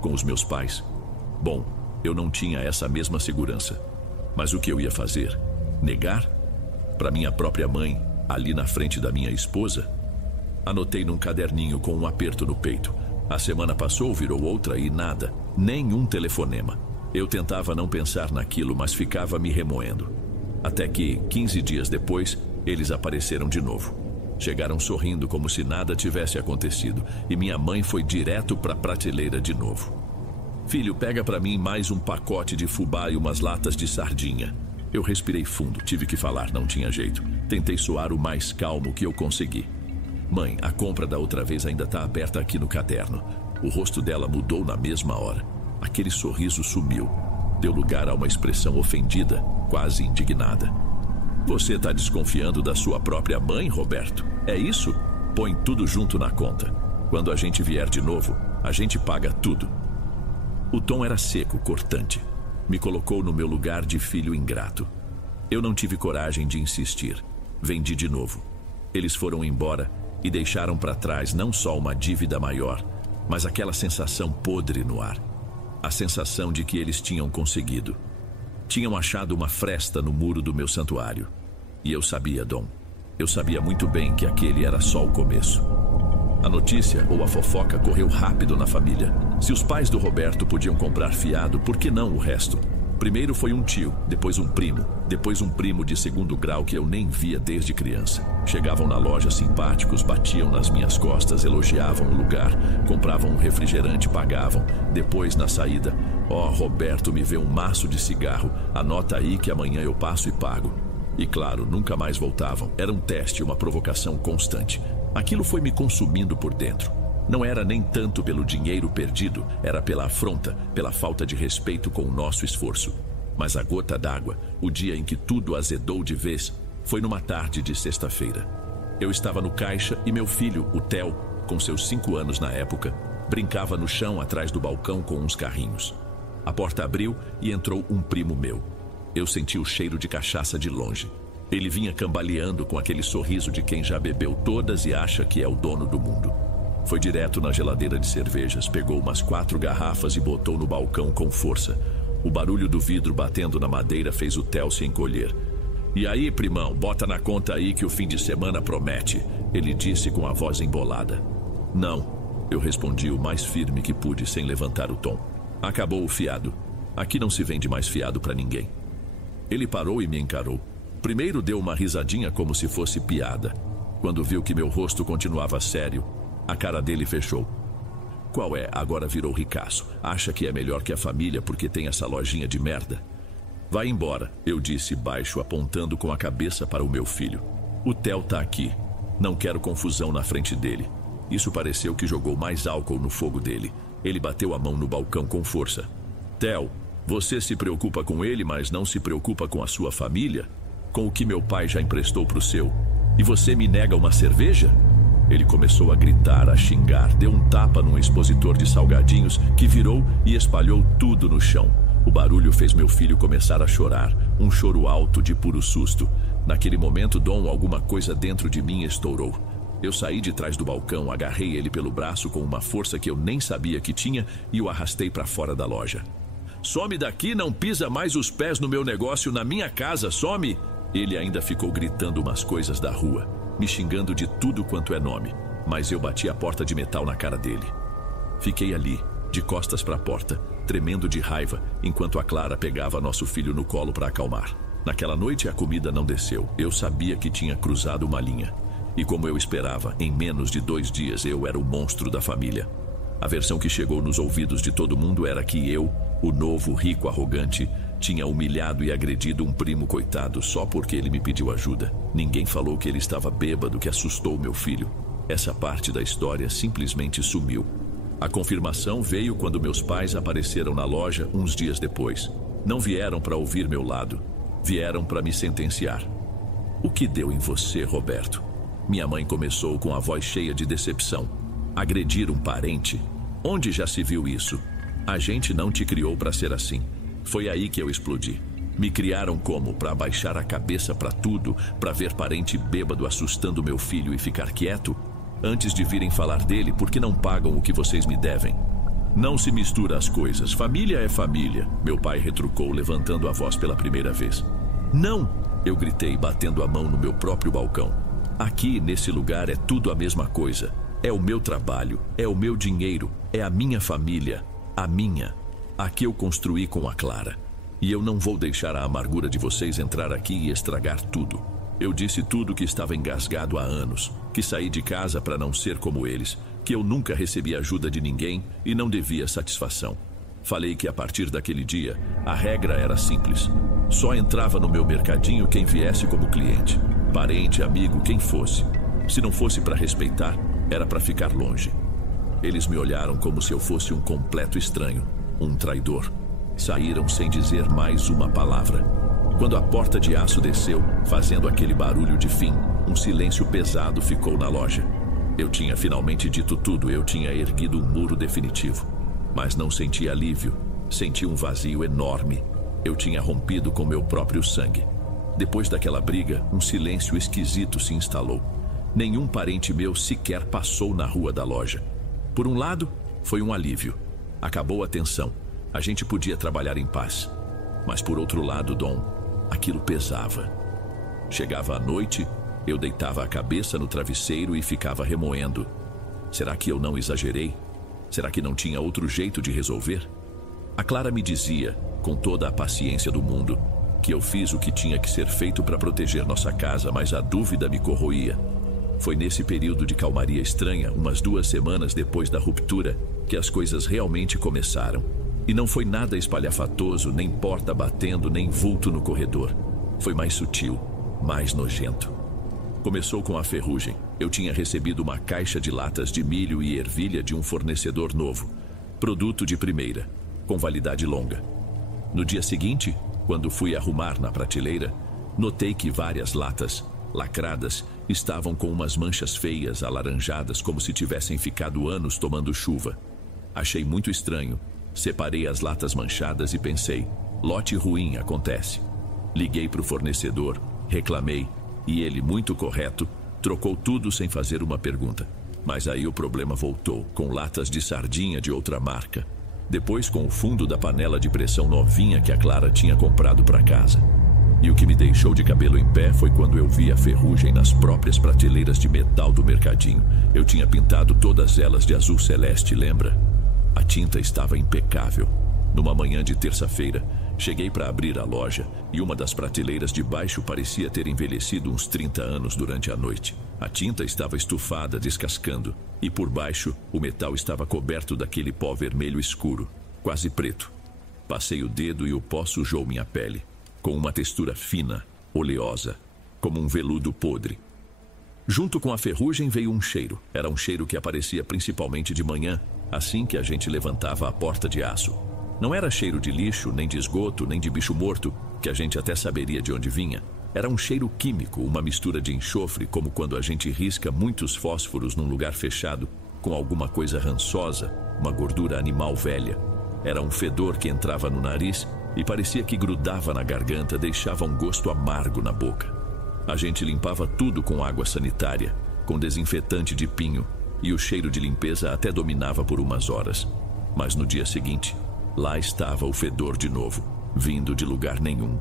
Com os meus pais, bom, eu não tinha essa mesma segurança. Mas o que eu ia fazer? Negar? Para minha própria mãe, ali na frente da minha esposa? Anotei num caderninho com um aperto no peito. A semana passou, virou outra e nada, nenhum telefonema. Eu tentava não pensar naquilo, mas ficava me remoendo. Até que, 15 dias depois, eles apareceram de novo. Chegaram sorrindo como se nada tivesse acontecido, e minha mãe foi direto para a prateleira de novo. Filho, pega para mim mais um pacote de fubá e umas latas de sardinha. Eu respirei fundo, tive que falar, não tinha jeito. Tentei soar o mais calmo que eu consegui. Mãe, a compra da outra vez ainda está aberta aqui no caderno. O rosto dela mudou na mesma hora. Aquele sorriso sumiu. Deu lugar a uma expressão ofendida, quase indignada. Você está desconfiando da sua própria mãe, Roberto? É isso? Põe tudo junto na conta. Quando a gente vier de novo, a gente paga tudo. O tom era seco, cortante. Me colocou no meu lugar de filho ingrato. Eu não tive coragem de insistir. Vendi de novo. Eles foram embora e deixaram para trás não só uma dívida maior, mas aquela sensação podre no ar. A sensação de que eles tinham conseguido. Tinham achado uma fresta no muro do meu santuário. E eu sabia, Dom. Eu sabia muito bem que aquele era só o começo. A notícia ou a fofoca correu rápido na família. Se os pais do Roberto podiam comprar fiado, por que não o resto? Primeiro foi um tio, depois um primo de 2º grau que eu nem via desde criança. Chegavam na loja simpáticos, batiam nas minhas costas, elogiavam o lugar, compravam um refrigerante, pagavam. Depois, na saída, Roberto, me vê um maço de cigarro, anota aí que amanhã eu passo e pago. E claro, nunca mais voltavam. Era um teste, uma provocação constante. Aquilo foi me consumindo por dentro. Não era nem tanto pelo dinheiro perdido, era pela afronta, pela falta de respeito com o nosso esforço. Mas a gota d'água, o dia em que tudo azedou de vez, foi numa tarde de sexta-feira. Eu estava no caixa e meu filho, o Theo, com seus 5 anos na época, brincava no chão atrás do balcão com uns carrinhos. A porta abriu e entrou um primo meu. Eu senti o cheiro de cachaça de longe. Ele vinha cambaleando com aquele sorriso de quem já bebeu todas e acha que é o dono do mundo. Foi direto na geladeira de cervejas, pegou umas 4 garrafas e botou no balcão com força. O barulho do vidro batendo na madeira fez o Theo se encolher. E aí, primão, bota na conta aí que o fim de semana promete, ele disse com a voz embolada. Não, eu respondi o mais firme que pude, sem levantar o tom. Acabou o fiado. Aqui não se vende mais fiado pra ninguém. Ele parou e me encarou. Primeiro deu uma risadinha como se fosse piada. Quando viu que meu rosto continuava sério, a cara dele fechou. Qual é? Agora virou ricaço. Acha que é melhor que a família porque tem essa lojinha de merda? Vai embora, eu disse baixo, apontando com a cabeça para o meu filho. O Theo tá aqui. Não quero confusão na frente dele. Isso pareceu que jogou mais álcool no fogo dele. Ele bateu a mão no balcão com força. Theo, você se preocupa com ele, mas não se preocupa com a sua família? Com o que meu pai já emprestou pro seu? E você me nega uma cerveja? Ele começou a gritar, a xingar, deu um tapa num expositor de salgadinhos que virou e espalhou tudo no chão. O barulho fez meu filho começar a chorar, um choro alto de puro susto. Naquele momento, Dom, alguma coisa dentro de mim estourou. Eu saí de trás do balcão, agarrei ele pelo braço com uma força que eu nem sabia que tinha e o arrastei para fora da loja. Some daqui, não pisa mais os pés no meu negócio, na minha casa, some! Ele ainda ficou gritando umas coisas da rua, me xingando de tudo quanto é nome, mas eu bati a porta de metal na cara dele. Fiquei ali, de costas para a porta, tremendo de raiva, enquanto a Clara pegava nosso filho no colo para acalmar. Naquela noite a comida não desceu. Eu sabia que tinha cruzado uma linha. E como eu esperava, em menos de 2 dias eu era o monstro da família. A versão que chegou nos ouvidos de todo mundo era que eu, o novo rico arrogante, tinha humilhado e agredido um primo coitado só porque ele me pediu ajuda. Ninguém falou que ele estava bêbado, que assustou meu filho. Essa parte da história simplesmente sumiu. A confirmação veio quando meus pais apareceram na loja uns dias depois. Não vieram para ouvir meu lado, vieram para me sentenciar. O que deu em você, Roberto? Minha mãe começou com a voz cheia de decepção. Agredir um parente? Onde já se viu isso? A gente não te criou para ser assim. Foi aí que eu explodi. Me criaram como? Para abaixar a cabeça para tudo, para ver parente bêbado assustando meu filho e ficar quieto? Antes de virem falar dele, por que não pagam o que vocês me devem? Não se mistura as coisas. Família é família, meu pai retrucou, levantando a voz pela primeira vez. Não! Eu gritei, batendo a mão no meu próprio balcão. Aqui, nesse lugar, é tudo a mesma coisa. É o meu trabalho, é o meu dinheiro, é a minha família, a minha. Aqui eu construí com a Clara. E eu não vou deixar a amargura de vocês entrar aqui e estragar tudo. Eu disse tudo que estava engasgado há anos, que saí de casa para não ser como eles, que eu nunca recebi ajuda de ninguém e não devia satisfação. Falei que a partir daquele dia, a regra era simples. Só entrava no meu mercadinho quem viesse como cliente. Parente, amigo, quem fosse. Se não fosse para respeitar, era para ficar longe. Eles me olharam como se eu fosse um completo estranho, um traidor. Saíram sem dizer mais uma palavra. Quando a porta de aço desceu, fazendo aquele barulho de fim, um silêncio pesado ficou na loja. Eu tinha finalmente dito tudo, eu tinha erguido um muro definitivo. Mas não senti alívio, senti um vazio enorme. Eu tinha rompido com meu próprio sangue. Depois daquela briga, um silêncio esquisito se instalou. Nenhum parente meu sequer passou na rua da loja. Por um lado, foi um alívio. Acabou a tensão. A gente podia trabalhar em paz. Mas por outro lado, Dom, aquilo pesava. Chegava a noite, eu deitava a cabeça no travesseiro e ficava remoendo. Será que eu não exagerei? Será que não tinha outro jeito de resolver? A Clara me dizia, com toda a paciência do mundo, que eu fiz o que tinha que ser feito para proteger nossa casa, mas a dúvida me corroía. Foi nesse período de calmaria estranha, umas 2 semanas depois da ruptura, que as coisas realmente começaram. E não foi nada espalhafatoso, nem porta batendo, nem vulto no corredor. Foi mais sutil, mais nojento. Começou com a ferrugem. Eu tinha recebido uma caixa de latas de milho e ervilha de um fornecedor novo. Produto de primeira, com validade longa. No dia seguinte, quando fui arrumar na prateleira, notei que várias latas, lacradas, estavam com umas manchas feias, alaranjadas, como se tivessem ficado anos tomando chuva. Achei muito estranho. Separei as latas manchadas e pensei, lote ruim, acontece. Liguei para o fornecedor, reclamei, e ele, muito correto, trocou tudo sem fazer uma pergunta. Mas aí o problema voltou, com latas de sardinha de outra marca. Depois com o fundo da panela de pressão novinha que a Clara tinha comprado para casa. E o que me deixou de cabelo em pé foi quando eu vi a ferrugem nas próprias prateleiras de metal do mercadinho. Eu tinha pintado todas elas de azul celeste, lembra? A tinta estava impecável. Numa manhã de terça-feira, cheguei para abrir a loja e uma das prateleiras de baixo parecia ter envelhecido uns 30 anos durante a noite. A tinta estava estufada, descascando, e por baixo o metal estava coberto daquele pó vermelho escuro, quase preto. Passei o dedo e o pó sujou minha pele, com uma textura fina, oleosa, como um veludo podre. Junto com a ferrugem veio um cheiro. Era um cheiro que aparecia principalmente de manhã, assim que a gente levantava a porta de aço. Não era cheiro de lixo, nem de esgoto, nem de bicho morto, que a gente até saberia de onde vinha. Era um cheiro químico, uma mistura de enxofre, como quando a gente risca muitos fósforos num lugar fechado, com alguma coisa rançosa, uma gordura animal velha. Era um fedor que entrava no nariz e parecia que grudava na garganta, deixava um gosto amargo na boca. A gente limpava tudo com água sanitária, com desinfetante de pinho, e o cheiro de limpeza até dominava por umas horas. Mas no dia seguinte, lá estava o fedor de novo, vindo de lugar nenhum.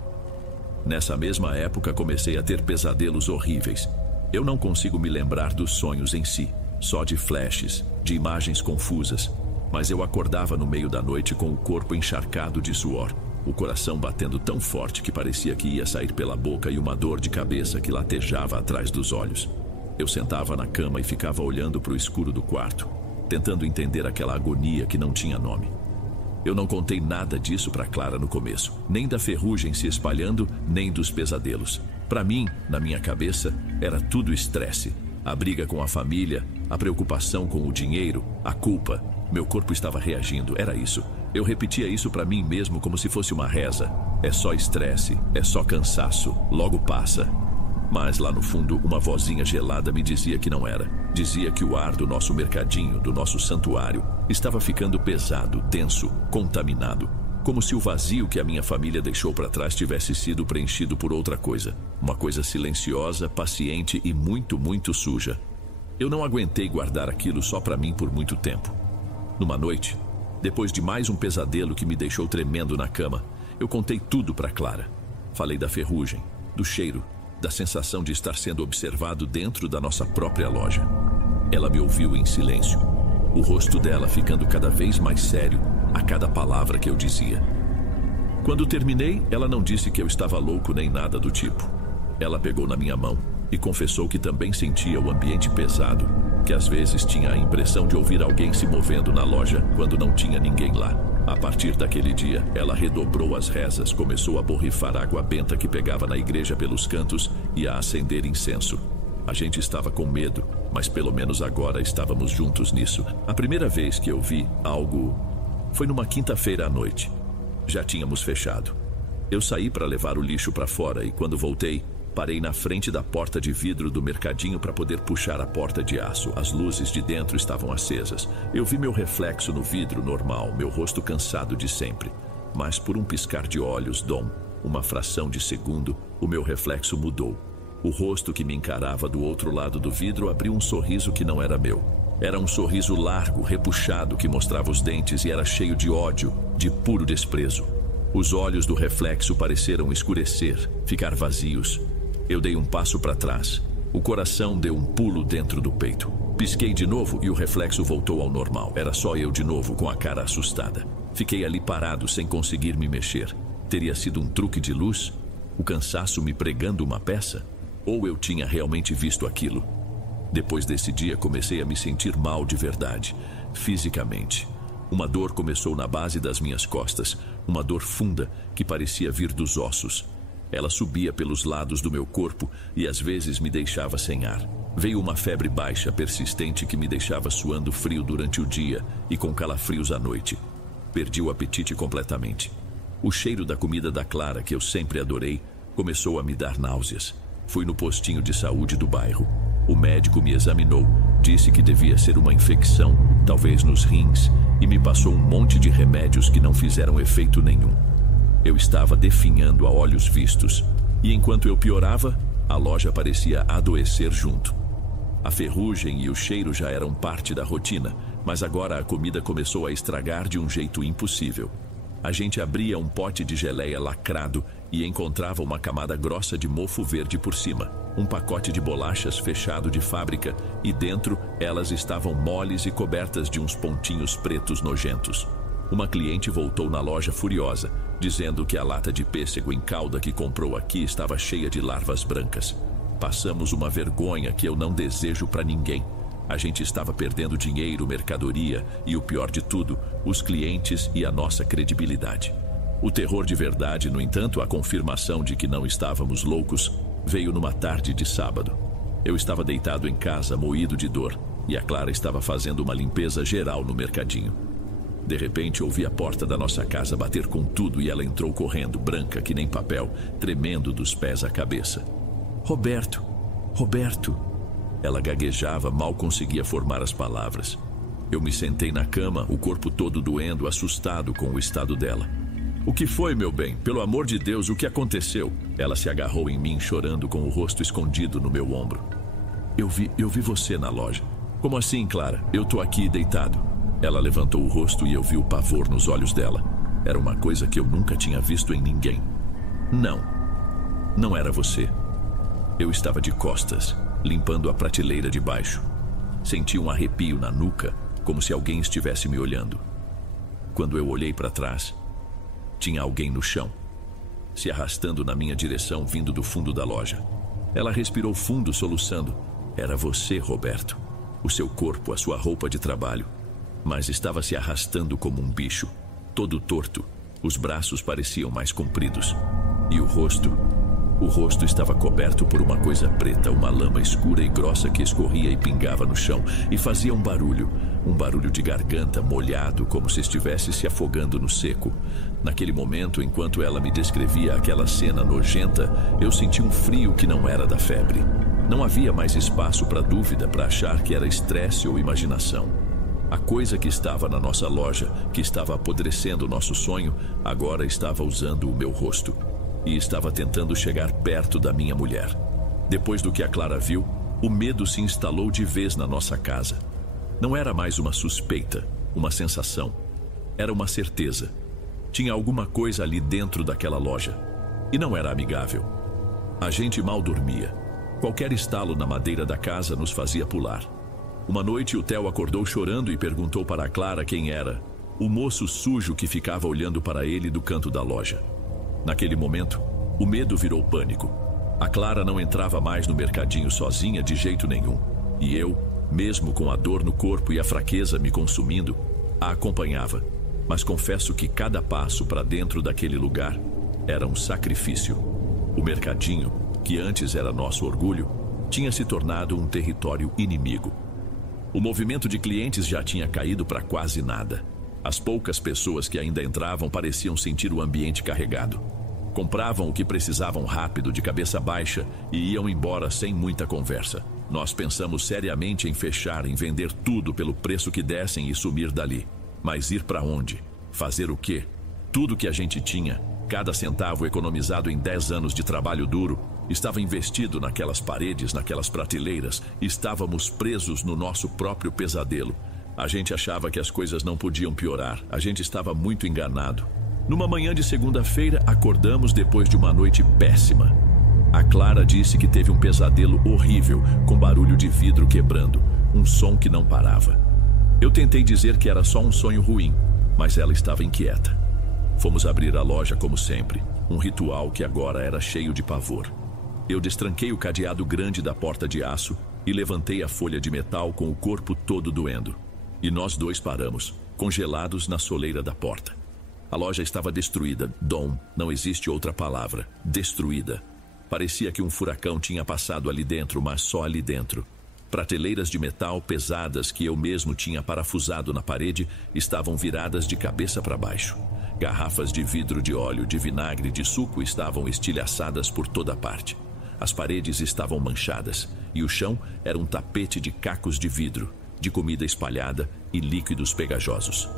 Nessa mesma época comecei a ter pesadelos horríveis. Eu não consigo me lembrar dos sonhos em si, só de flashes, de imagens confusas. Mas eu acordava no meio da noite com o corpo encharcado de suor. o coração batendo tão forte que parecia que ia sair pela boca e uma dor de cabeça que latejava atrás dos olhos. Eu sentava na cama e ficava olhando para o escuro do quarto, tentando entender aquela agonia que não tinha nome. Eu não contei nada disso para Clara no começo, nem da ferrugem se espalhando, nem dos pesadelos. Para mim, na minha cabeça, era tudo estresse. A briga com a família, a preocupação com o dinheiro, a culpa. Meu corpo estava reagindo, era isso. Eu repetia isso para mim mesmo como se fosse uma reza. É só estresse, é só cansaço, logo passa. Mas lá no fundo, uma vozinha gelada me dizia que não era. Dizia que o ar do nosso mercadinho, do nosso santuário, estava ficando pesado, denso, contaminado. Como se o vazio que a minha família deixou para trás tivesse sido preenchido por outra coisa. Uma coisa silenciosa, paciente e muito, muito suja. Eu não aguentei guardar aquilo só para mim por muito tempo. Numa noite, depois de mais um pesadelo que me deixou tremendo na cama, eu contei tudo para Clara. Falei da ferrugem, do cheiro, da sensação de estar sendo observado dentro da nossa própria loja. Ela me ouviu em silêncio, o rosto dela ficando cada vez mais sério a cada palavra que eu dizia. Quando terminei, ela não disse que eu estava louco nem nada do tipo. Ela pegou na minha mão e confessou que também sentia o ambiente pesado, que às vezes tinha a impressão de ouvir alguém se movendo na loja quando não tinha ninguém lá. A partir daquele dia, ela redobrou as rezas, começou a borrifar água benta que pegava na igreja pelos cantos e a acender incenso. A gente estava com medo, mas pelo menos agora estávamos juntos nisso. A primeira vez que eu vi algo foi numa quinta-feira à noite. Já tínhamos fechado. Eu saí para levar o lixo para fora e quando voltei, parei na frente da porta de vidro do mercadinho para poder puxar a porta de aço. As luzes de dentro estavam acesas. Eu vi meu reflexo no vidro normal, meu rosto cansado de sempre. Mas por um piscar de olhos, Dom, uma fração de segundo, o meu reflexo mudou. O rosto que me encarava do outro lado do vidro abriu um sorriso que não era meu. Era um sorriso largo, repuxado, que mostrava os dentes e era cheio de ódio, de puro desprezo. Os olhos do reflexo pareceram escurecer, ficar vazios. Eu dei um passo para trás. O coração deu um pulo dentro do peito. Pisquei de novo e o reflexo voltou ao normal. Era só eu de novo, com a cara assustada. Fiquei ali parado, sem conseguir me mexer. Teria sido um truque de luz? O cansaço me pregando uma peça? Ou eu tinha realmente visto aquilo? Depois desse dia, comecei a me sentir mal de verdade, fisicamente. Uma dor começou na base das minhas costas, uma dor funda que parecia vir dos ossos. Ela subia pelos lados do meu corpo e às vezes me deixava sem ar. Veio uma febre baixa, persistente, que me deixava suando frio durante o dia e com calafrios à noite. Perdi o apetite completamente. O cheiro da comida da Clara, que eu sempre adorei, começou a me dar náuseas. Fui no postinho de saúde do bairro. O médico me examinou, disse que devia ser uma infecção, talvez nos rins, e me passou um monte de remédios que não fizeram efeito nenhum. Eu estava definhando a olhos vistos, e enquanto eu piorava, a loja parecia adoecer junto. A ferrugem e o cheiro já eram parte da rotina, mas agora a comida começou a estragar de um jeito impossível. A gente abria um pote de geleia lacrado e encontrava uma camada grossa de mofo verde por cima. Um pacote de bolachas fechado de fábrica e dentro elas estavam moles e cobertas de uns pontinhos pretos nojentos. Uma cliente voltou na loja furiosa, dizendo que a lata de pêssego em calda que comprou aqui estava cheia de larvas brancas. Passamos uma vergonha que eu não desejo para ninguém. A gente estava perdendo dinheiro, mercadoria e, o pior de tudo, os clientes e a nossa credibilidade. O terror de verdade, no entanto, a confirmação de que não estávamos loucos, veio numa tarde de sábado. Eu estava deitado em casa, moído de dor, e a Clara estava fazendo uma limpeza geral no mercadinho. De repente, ouvi a porta da nossa casa bater com tudo e ela entrou correndo, branca que nem papel, tremendo dos pés à cabeça. Roberto! Roberto! Ela gaguejava, mal conseguia formar as palavras. Eu me sentei na cama, o corpo todo doendo, assustado com o estado dela. O que foi, meu bem? Pelo amor de Deus, o que aconteceu? Ela se agarrou em mim, chorando, com o rosto escondido no meu ombro. Eu vi você na loja. Como assim, Clara? Eu tô aqui deitado. Ela levantou o rosto e eu vi o pavor nos olhos dela. Era uma coisa que eu nunca tinha visto em ninguém. Não era você. Eu estava de costas, limpando a prateleira de baixo. Senti um arrepio na nuca, como se alguém estivesse me olhando. Quando eu olhei para trás, Tinha alguém no chão, se arrastando na minha direção, vindo do fundo da loja. Ela respirou fundo, soluçando. Era você, Roberto. O seu corpo, a sua roupa de trabalho. Mas estava se arrastando como um bicho, todo torto. Os braços pareciam mais compridos. E o rosto estava coberto por uma coisa preta, uma lama escura e grossa que escorria e pingava no chão e fazia um barulho de garganta molhado, como se estivesse se afogando no seco. Naquele momento, enquanto ela me descrevia aquela cena nojenta, eu senti um frio que não era da febre. Não havia mais espaço para dúvida, para achar que era estresse ou imaginação. A coisa que estava na nossa loja, que estava apodrecendo o nosso sonho, agora estava usando o meu rosto. E estava tentando chegar perto da minha mulher. Depois do que a Clara viu, o medo se instalou de vez na nossa casa. Não era mais uma suspeita, uma sensação. Era uma certeza. Tinha alguma coisa ali dentro daquela loja. E não era amigável. A gente mal dormia. Qualquer estalo na madeira da casa nos fazia pular. Uma noite o Theo acordou chorando e perguntou para a Clara quem era. O moço sujo que ficava olhando para ele do canto da loja. Naquele momento, o medo virou pânico. A Clara não entrava mais no mercadinho sozinha de jeito nenhum. E eu, mesmo com a dor no corpo e a fraqueza me consumindo, a acompanhava. Mas confesso que cada passo para dentro daquele lugar era um sacrifício. O mercadinho, que antes era nosso orgulho, tinha se tornado um território inimigo. O movimento de clientes já tinha caído para quase nada. As poucas pessoas que ainda entravam pareciam sentir o ambiente carregado. Compravam o que precisavam rápido, de cabeça baixa, e iam embora sem muita conversa. Nós pensamos seriamente em fechar, em vender tudo pelo preço que dessem e sumir dali. Mas ir para onde? Fazer o quê? Tudo que a gente tinha, cada centavo economizado em 10 anos de trabalho duro, estava investido naquelas paredes, naquelas prateleiras. Estávamos presos no nosso próprio pesadelo. A gente achava que as coisas não podiam piorar. A gente estava muito enganado. Numa manhã de segunda-feira, acordamos depois de uma noite péssima. A Clara disse que teve um pesadelo horrível, com barulho de vidro quebrando, um som que não parava. Eu tentei dizer que era só um sonho ruim, mas ela estava inquieta. Fomos abrir a loja como sempre, um ritual que agora era cheio de pavor. Eu destranquei o cadeado grande da porta de aço e levantei a folha de metal com o corpo todo doendo. E nós dois paramos, congelados na soleira da porta. A loja estava destruída. Dom, não existe outra palavra. Destruída. Parecia que um furacão tinha passado ali dentro, mas só ali dentro. Prateleiras de metal pesadas que eu mesmo tinha parafusado na parede estavam viradas de cabeça para baixo. Garrafas de vidro de óleo, de vinagre, de suco estavam estilhaçadas por toda parte. As paredes estavam manchadas e o chão era um tapete de cacos de vidro, de comida espalhada e líquidos pegajosos.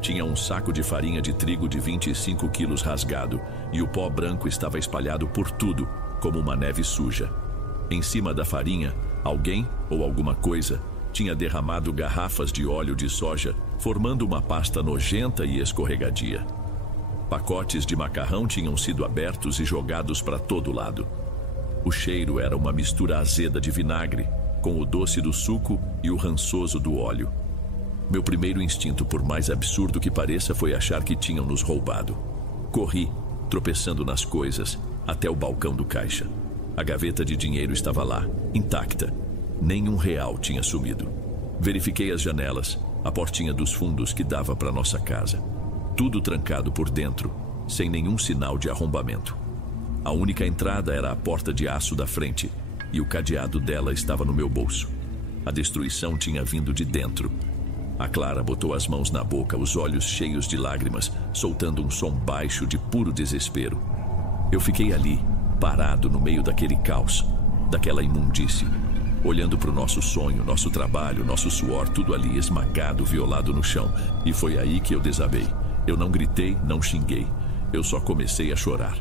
Tinha um saco de farinha de trigo de 25 quilos rasgado e o pó branco estava espalhado por tudo, como uma neve suja. Em cima da farinha, alguém ou alguma coisa tinha derramado garrafas de óleo de soja, formando uma pasta nojenta e escorregadia. Pacotes de macarrão tinham sido abertos e jogados para todo lado. O cheiro era uma mistura azeda de vinagre, com o doce do suco e o rançoso do óleo. Meu primeiro instinto, por mais absurdo que pareça, foi achar que tinham nos roubado. Corri, tropeçando nas coisas, até o balcão do caixa. A gaveta de dinheiro estava lá, intacta. Nem R$1 tinha sumido. Verifiquei as janelas, a portinha dos fundos que dava para nossa casa. Tudo trancado por dentro, sem nenhum sinal de arrombamento. A única entrada era a porta de aço da frente, e o cadeado dela estava no meu bolso. A destruição tinha vindo de dentro. A Clara botou as mãos na boca, os olhos cheios de lágrimas, soltando um som baixo de puro desespero. Eu fiquei ali, parado no meio daquele caos, daquela imundície, olhando para o nosso sonho, nosso trabalho, nosso suor, tudo ali esmagado, violado no chão. E foi aí que eu desabei. Eu não gritei, não xinguei. Eu só comecei a chorar.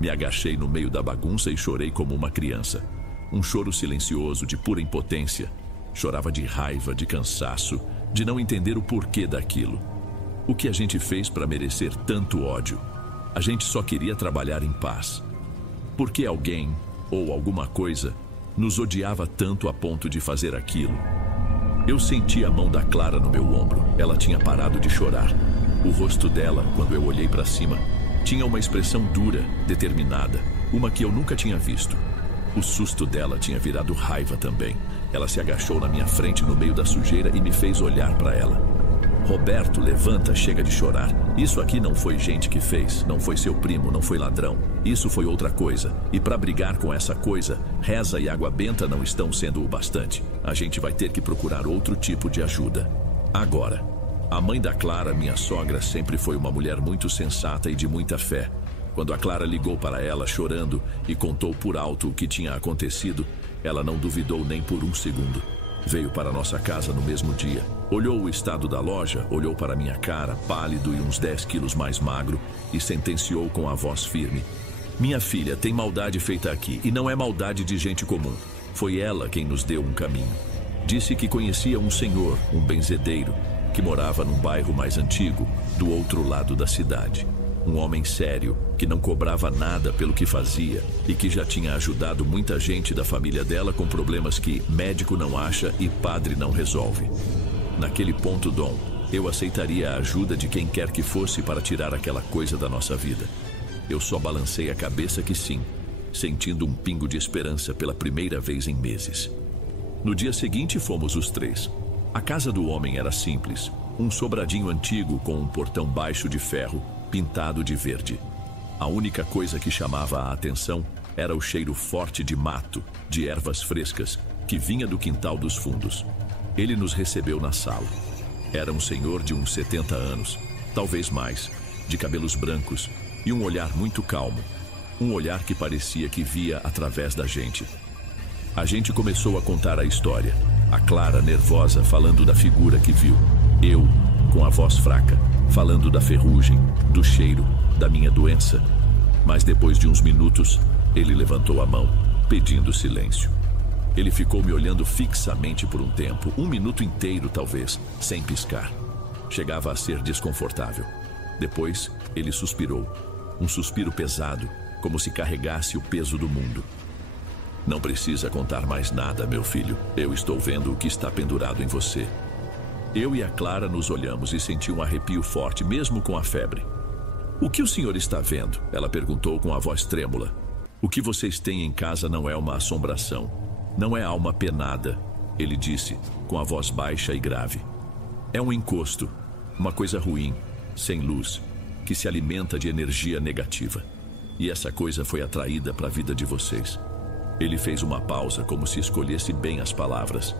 Me agachei no meio da bagunça e chorei como uma criança. Um choro silencioso, de pura impotência. Chorava de raiva, de cansaço, de não entender o porquê daquilo. O que a gente fez para merecer tanto ódio? A gente só queria trabalhar em paz. Por que alguém, ou alguma coisa, nos odiava tanto a ponto de fazer aquilo? Eu senti a mão da Clara no meu ombro. Ela tinha parado de chorar. O rosto dela, quando eu olhei para cima, Tinha uma expressão dura, determinada, uma que eu nunca tinha visto. O susto dela tinha virado raiva também. Ela se agachou na minha frente no meio da sujeira e me fez olhar para ela. Roberto, levanta, chega de chorar. Isso aqui não foi gente que fez, não foi seu primo, não foi ladrão. Isso foi outra coisa. E para brigar com essa coisa, reza e água benta não estão sendo o bastante. A gente vai ter que procurar outro tipo de ajuda. Agora, a mãe da Clara, minha sogra, sempre foi uma mulher muito sensata e de muita fé. Quando a Clara ligou para ela chorando e contou por alto o que tinha acontecido, ela não duvidou nem por um segundo. Veio para nossa casa no mesmo dia. Olhou o estado da loja, olhou para minha cara, pálido e uns 10 quilos mais magro, e sentenciou com a voz firme: minha filha, tem maldade feita aqui, e não é maldade de gente comum. Foi ela quem nos deu um caminho. Disse que conhecia um senhor, um benzedeiro, que morava num bairro mais antigo, do outro lado da cidade. Um homem sério, que não cobrava nada pelo que fazia e que já tinha ajudado muita gente da família dela com problemas que médico não acha e padre não resolve. Naquele ponto, Dom, eu aceitaria a ajuda de quem quer que fosse para tirar aquela coisa da nossa vida. Eu só balancei a cabeça que sim, sentindo um pingo de esperança pela primeira vez em meses. No dia seguinte fomos os três. A casa do homem era simples, um sobradinho antigo com um portão baixo de ferro, pintado de verde. A única coisa que chamava a atenção era o cheiro forte de mato, de ervas frescas, que vinha do quintal dos fundos. Ele nos recebeu na sala. Era um senhor de uns 70 anos, talvez mais, de cabelos brancos e um olhar muito calmo. Um olhar que parecia que via através da gente. A gente começou a contar a história. A Clara, nervosa, falando da figura que viu. Eu, com a voz fraca, falando da ferrugem, do cheiro, da minha doença. Mas depois de uns minutos, ele levantou a mão, pedindo silêncio. Ele ficou me olhando fixamente por um tempo, um minuto inteiro talvez, sem piscar. Chegava a ser desconfortável. Depois, ele suspirou. Um suspiro pesado, como se carregasse o peso do mundo. Não precisa contar mais nada, meu filho. Eu estou vendo o que está pendurado em você. Eu e a Clara nos olhamos e senti um arrepio forte, mesmo com a febre. O que o senhor está vendo? Ela perguntou com a voz trêmula. O que vocês têm em casa não é uma assombração. Não é alma penada, ele disse, com a voz baixa e grave. É um encosto, uma coisa ruim, sem luz, que se alimenta de energia negativa. E essa coisa foi atraída para a vida de vocês. Ele fez uma pausa, como se escolhesse bem as palavras.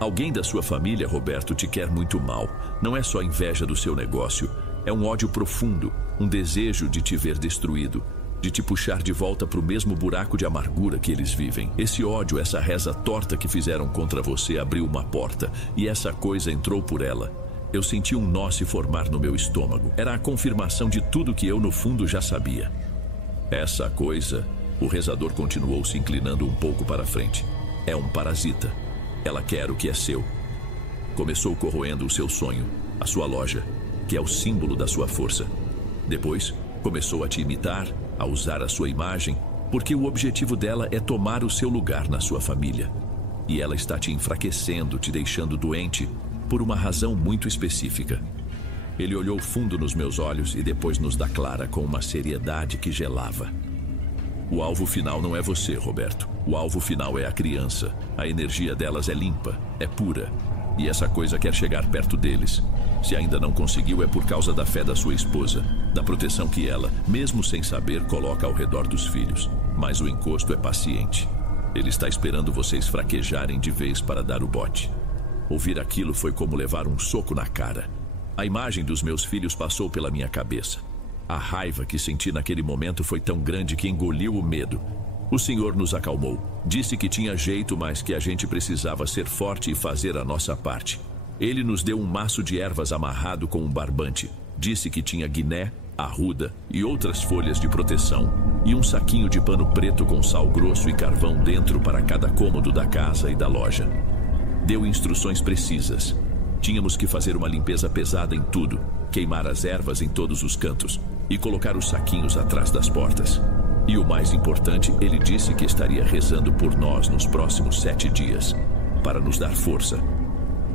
Alguém da sua família, Roberto, te quer muito mal. Não é só inveja do seu negócio. É um ódio profundo, um desejo de te ver destruído, de te puxar de volta para o mesmo buraco de amargura que eles vivem. Esse ódio, essa reza torta que fizeram contra você abriu uma porta, e essa coisa entrou por ela. Eu senti um nó se formar no meu estômago. Era a confirmação de tudo que eu, no fundo, já sabia. Essa coisa, o rezador continuou se inclinando um pouco para a frente. É um parasita. Ela quer o que é seu. Começou corroendo o seu sonho, a sua loja, que é o símbolo da sua força. Depois, começou a te imitar, a usar a sua imagem, porque o objetivo dela é tomar o seu lugar na sua família. E ela está te enfraquecendo, te deixando doente, por uma razão muito específica. Ele olhou fundo nos meus olhos e depois nos da Clara com uma seriedade que gelava. O alvo final não é você, Roberto. O alvo final é a criança. A energia delas é limpa, é pura. E essa coisa quer chegar perto deles. Se ainda não conseguiu, é por causa da fé da sua esposa, da proteção que ela, mesmo sem saber, coloca ao redor dos filhos. Mas o encosto é paciente. Ele está esperando vocês fraquejarem de vez para dar o bote. Ouvir aquilo foi como levar um soco na cara. A imagem dos meus filhos passou pela minha cabeça. A raiva que senti naquele momento foi tão grande que engoliu o medo. O senhor nos acalmou. Disse que tinha jeito, mas que a gente precisava ser forte e fazer a nossa parte. Ele nos deu um maço de ervas amarrado com um barbante. Disse que tinha guiné, arruda e outras folhas de proteção. E um saquinho de pano preto com sal grosso e carvão dentro para cada cômodo da casa e da loja. Deu instruções precisas. Tínhamos que fazer uma limpeza pesada em tudo, queimar as ervas em todos os cantos e colocar os saquinhos atrás das portas. E o mais importante, ele disse que estaria rezando por nós nos próximos 7 dias, para nos dar força.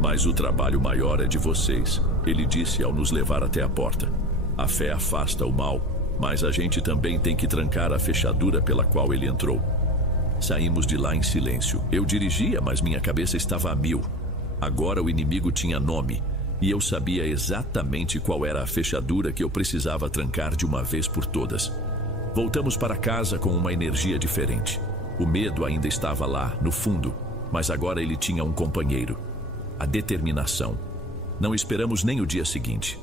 Mas o trabalho maior é de vocês, ele disse ao nos levar até a porta. A fé afasta o mal, Mas a gente também tem que trancar a fechadura pela qual ele entrou. Saímos de lá em silêncio. Eu dirigia, mas minha cabeça estava a mil. Agora o inimigo tinha nome, e eu sabia exatamente qual era a fechadura que eu precisava trancar de uma vez por todas. Voltamos para casa com uma energia diferente. O medo ainda estava lá, no fundo, mas agora ele tinha um companheiro. A determinação. Não esperamos nem o dia seguinte.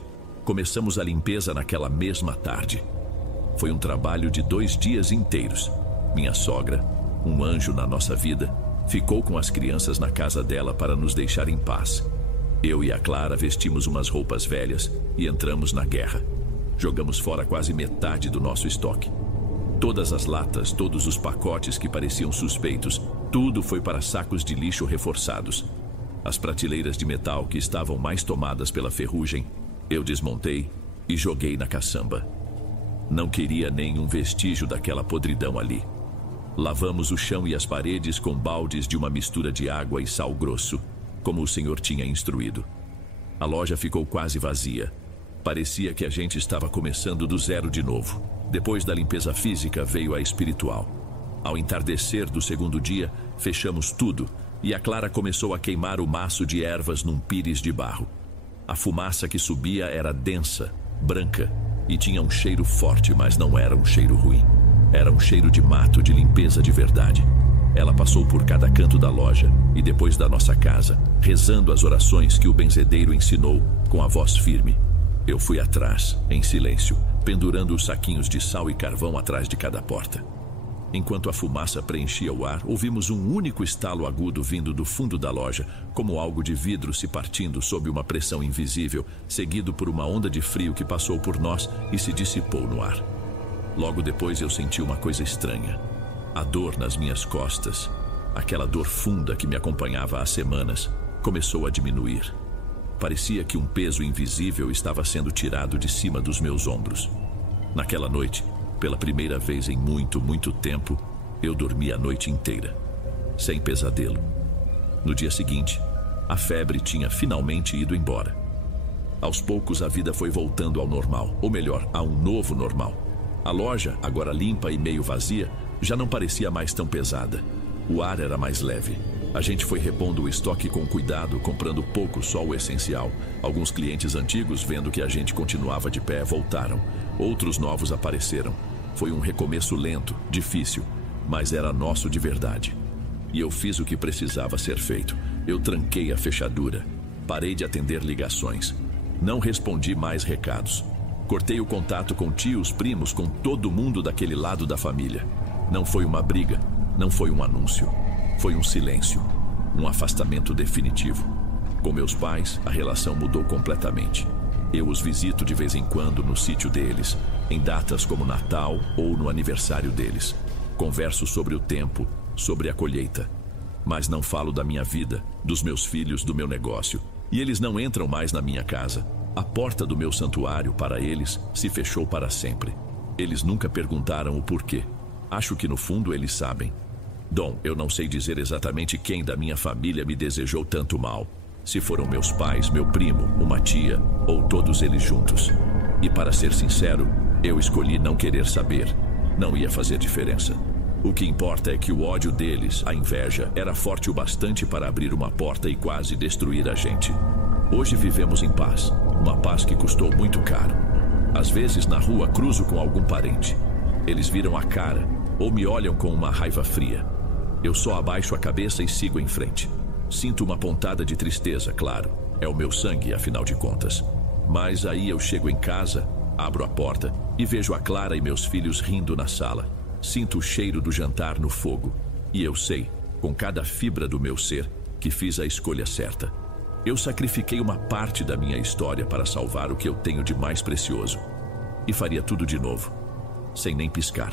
Começamos a limpeza naquela mesma tarde. Foi um trabalho de 2 dias inteiros. Minha sogra, um anjo na nossa vida, ficou com as crianças na casa dela para nos deixar em paz. Eu e a Clara vestimos umas roupas velhas e entramos na guerra. Jogamos fora quase metade do nosso estoque. Todas as latas, todos os pacotes que pareciam suspeitos, tudo foi para sacos de lixo reforçados. As prateleiras de metal que estavam mais tomadas pela ferrugem, eu desmontei e joguei na caçamba. Não queria nenhum vestígio daquela podridão ali. Lavamos o chão e as paredes com baldes de uma mistura de água e sal grosso, como o Senhor tinha instruído. A loja ficou quase vazia. Parecia que a gente estava começando do zero de novo. Depois da limpeza física veio a espiritual. Ao entardecer do segundo dia, fechamos tudo e a Clara começou a queimar o maço de ervas num pires de barro. A fumaça que subia era densa, branca e tinha um cheiro forte, mas não era um cheiro ruim. Era um cheiro de mato, de limpeza de verdade. Ela passou por cada canto da loja e depois da nossa casa, rezando as orações que o benzedeiro ensinou com a voz firme. Eu fui atrás, em silêncio, pendurando os saquinhos de sal e carvão atrás de cada porta. Enquanto a fumaça preenchia o ar, ouvimos um único estalo agudo vindo do fundo da loja, como algo de vidro se partindo sob uma pressão invisível, seguido por uma onda de frio que passou por nós e se dissipou no ar. Logo depois eu senti uma coisa estranha. A dor nas minhas costas, aquela dor funda que me acompanhava há semanas, começou a diminuir. Parecia que um peso invisível estava sendo tirado de cima dos meus ombros. Naquela noite, pela primeira vez em muito, muito tempo, eu dormi a noite inteira, sem pesadelo. No dia seguinte, a febre tinha finalmente ido embora. Aos poucos a vida foi voltando ao normal, ou melhor, a um novo normal. A loja, agora limpa e meio vazia, já não parecia mais tão pesada. O ar era mais leve. A gente foi repondo o estoque com cuidado, comprando pouco, só o essencial. Alguns clientes antigos, vendo que a gente continuava de pé, voltaram. Outros novos apareceram. Foi um recomeço lento, difícil, mas era nosso de verdade. E eu fiz o que precisava ser feito. Eu tranquei a fechadura. Parei de atender ligações. Não respondi mais recados. Cortei o contato com tios, primos, com todo mundo daquele lado da família. Não foi uma briga, não foi um anúncio. Foi um silêncio, um afastamento definitivo. Com meus pais, a relação mudou completamente. Eu os visito de vez em quando no sítio deles, em datas como Natal ou no aniversário deles. Converso sobre o tempo, sobre a colheita. Mas não falo da minha vida, dos meus filhos, do meu negócio. E eles não entram mais na minha casa. A porta do meu santuário, para eles, se fechou para sempre. Eles nunca perguntaram o porquê. Acho que no fundo eles sabem. Dom, eu não sei dizer exatamente quem da minha família me desejou tanto mal. Se foram meus pais, meu primo, uma tia, ou todos eles juntos. E para ser sincero, eu escolhi não querer saber. Não ia fazer diferença. O que importa é que o ódio deles, a inveja, era forte o bastante para abrir uma porta e quase destruir a gente. Hoje vivemos em paz, uma paz que custou muito caro. Às vezes na rua cruzo com algum parente. Eles viram a cara ou me olham com uma raiva fria. Eu só abaixo a cabeça e sigo em frente. Sinto uma pontada de tristeza, claro. É o meu sangue, afinal de contas. Mas aí eu chego em casa, abro a porta e vejo a Clara e meus filhos rindo na sala. Sinto o cheiro do jantar no fogo. E eu sei, com cada fibra do meu ser, que fiz a escolha certa. Eu sacrifiquei uma parte da minha história para salvar o que eu tenho de mais precioso. E faria tudo de novo, sem nem piscar.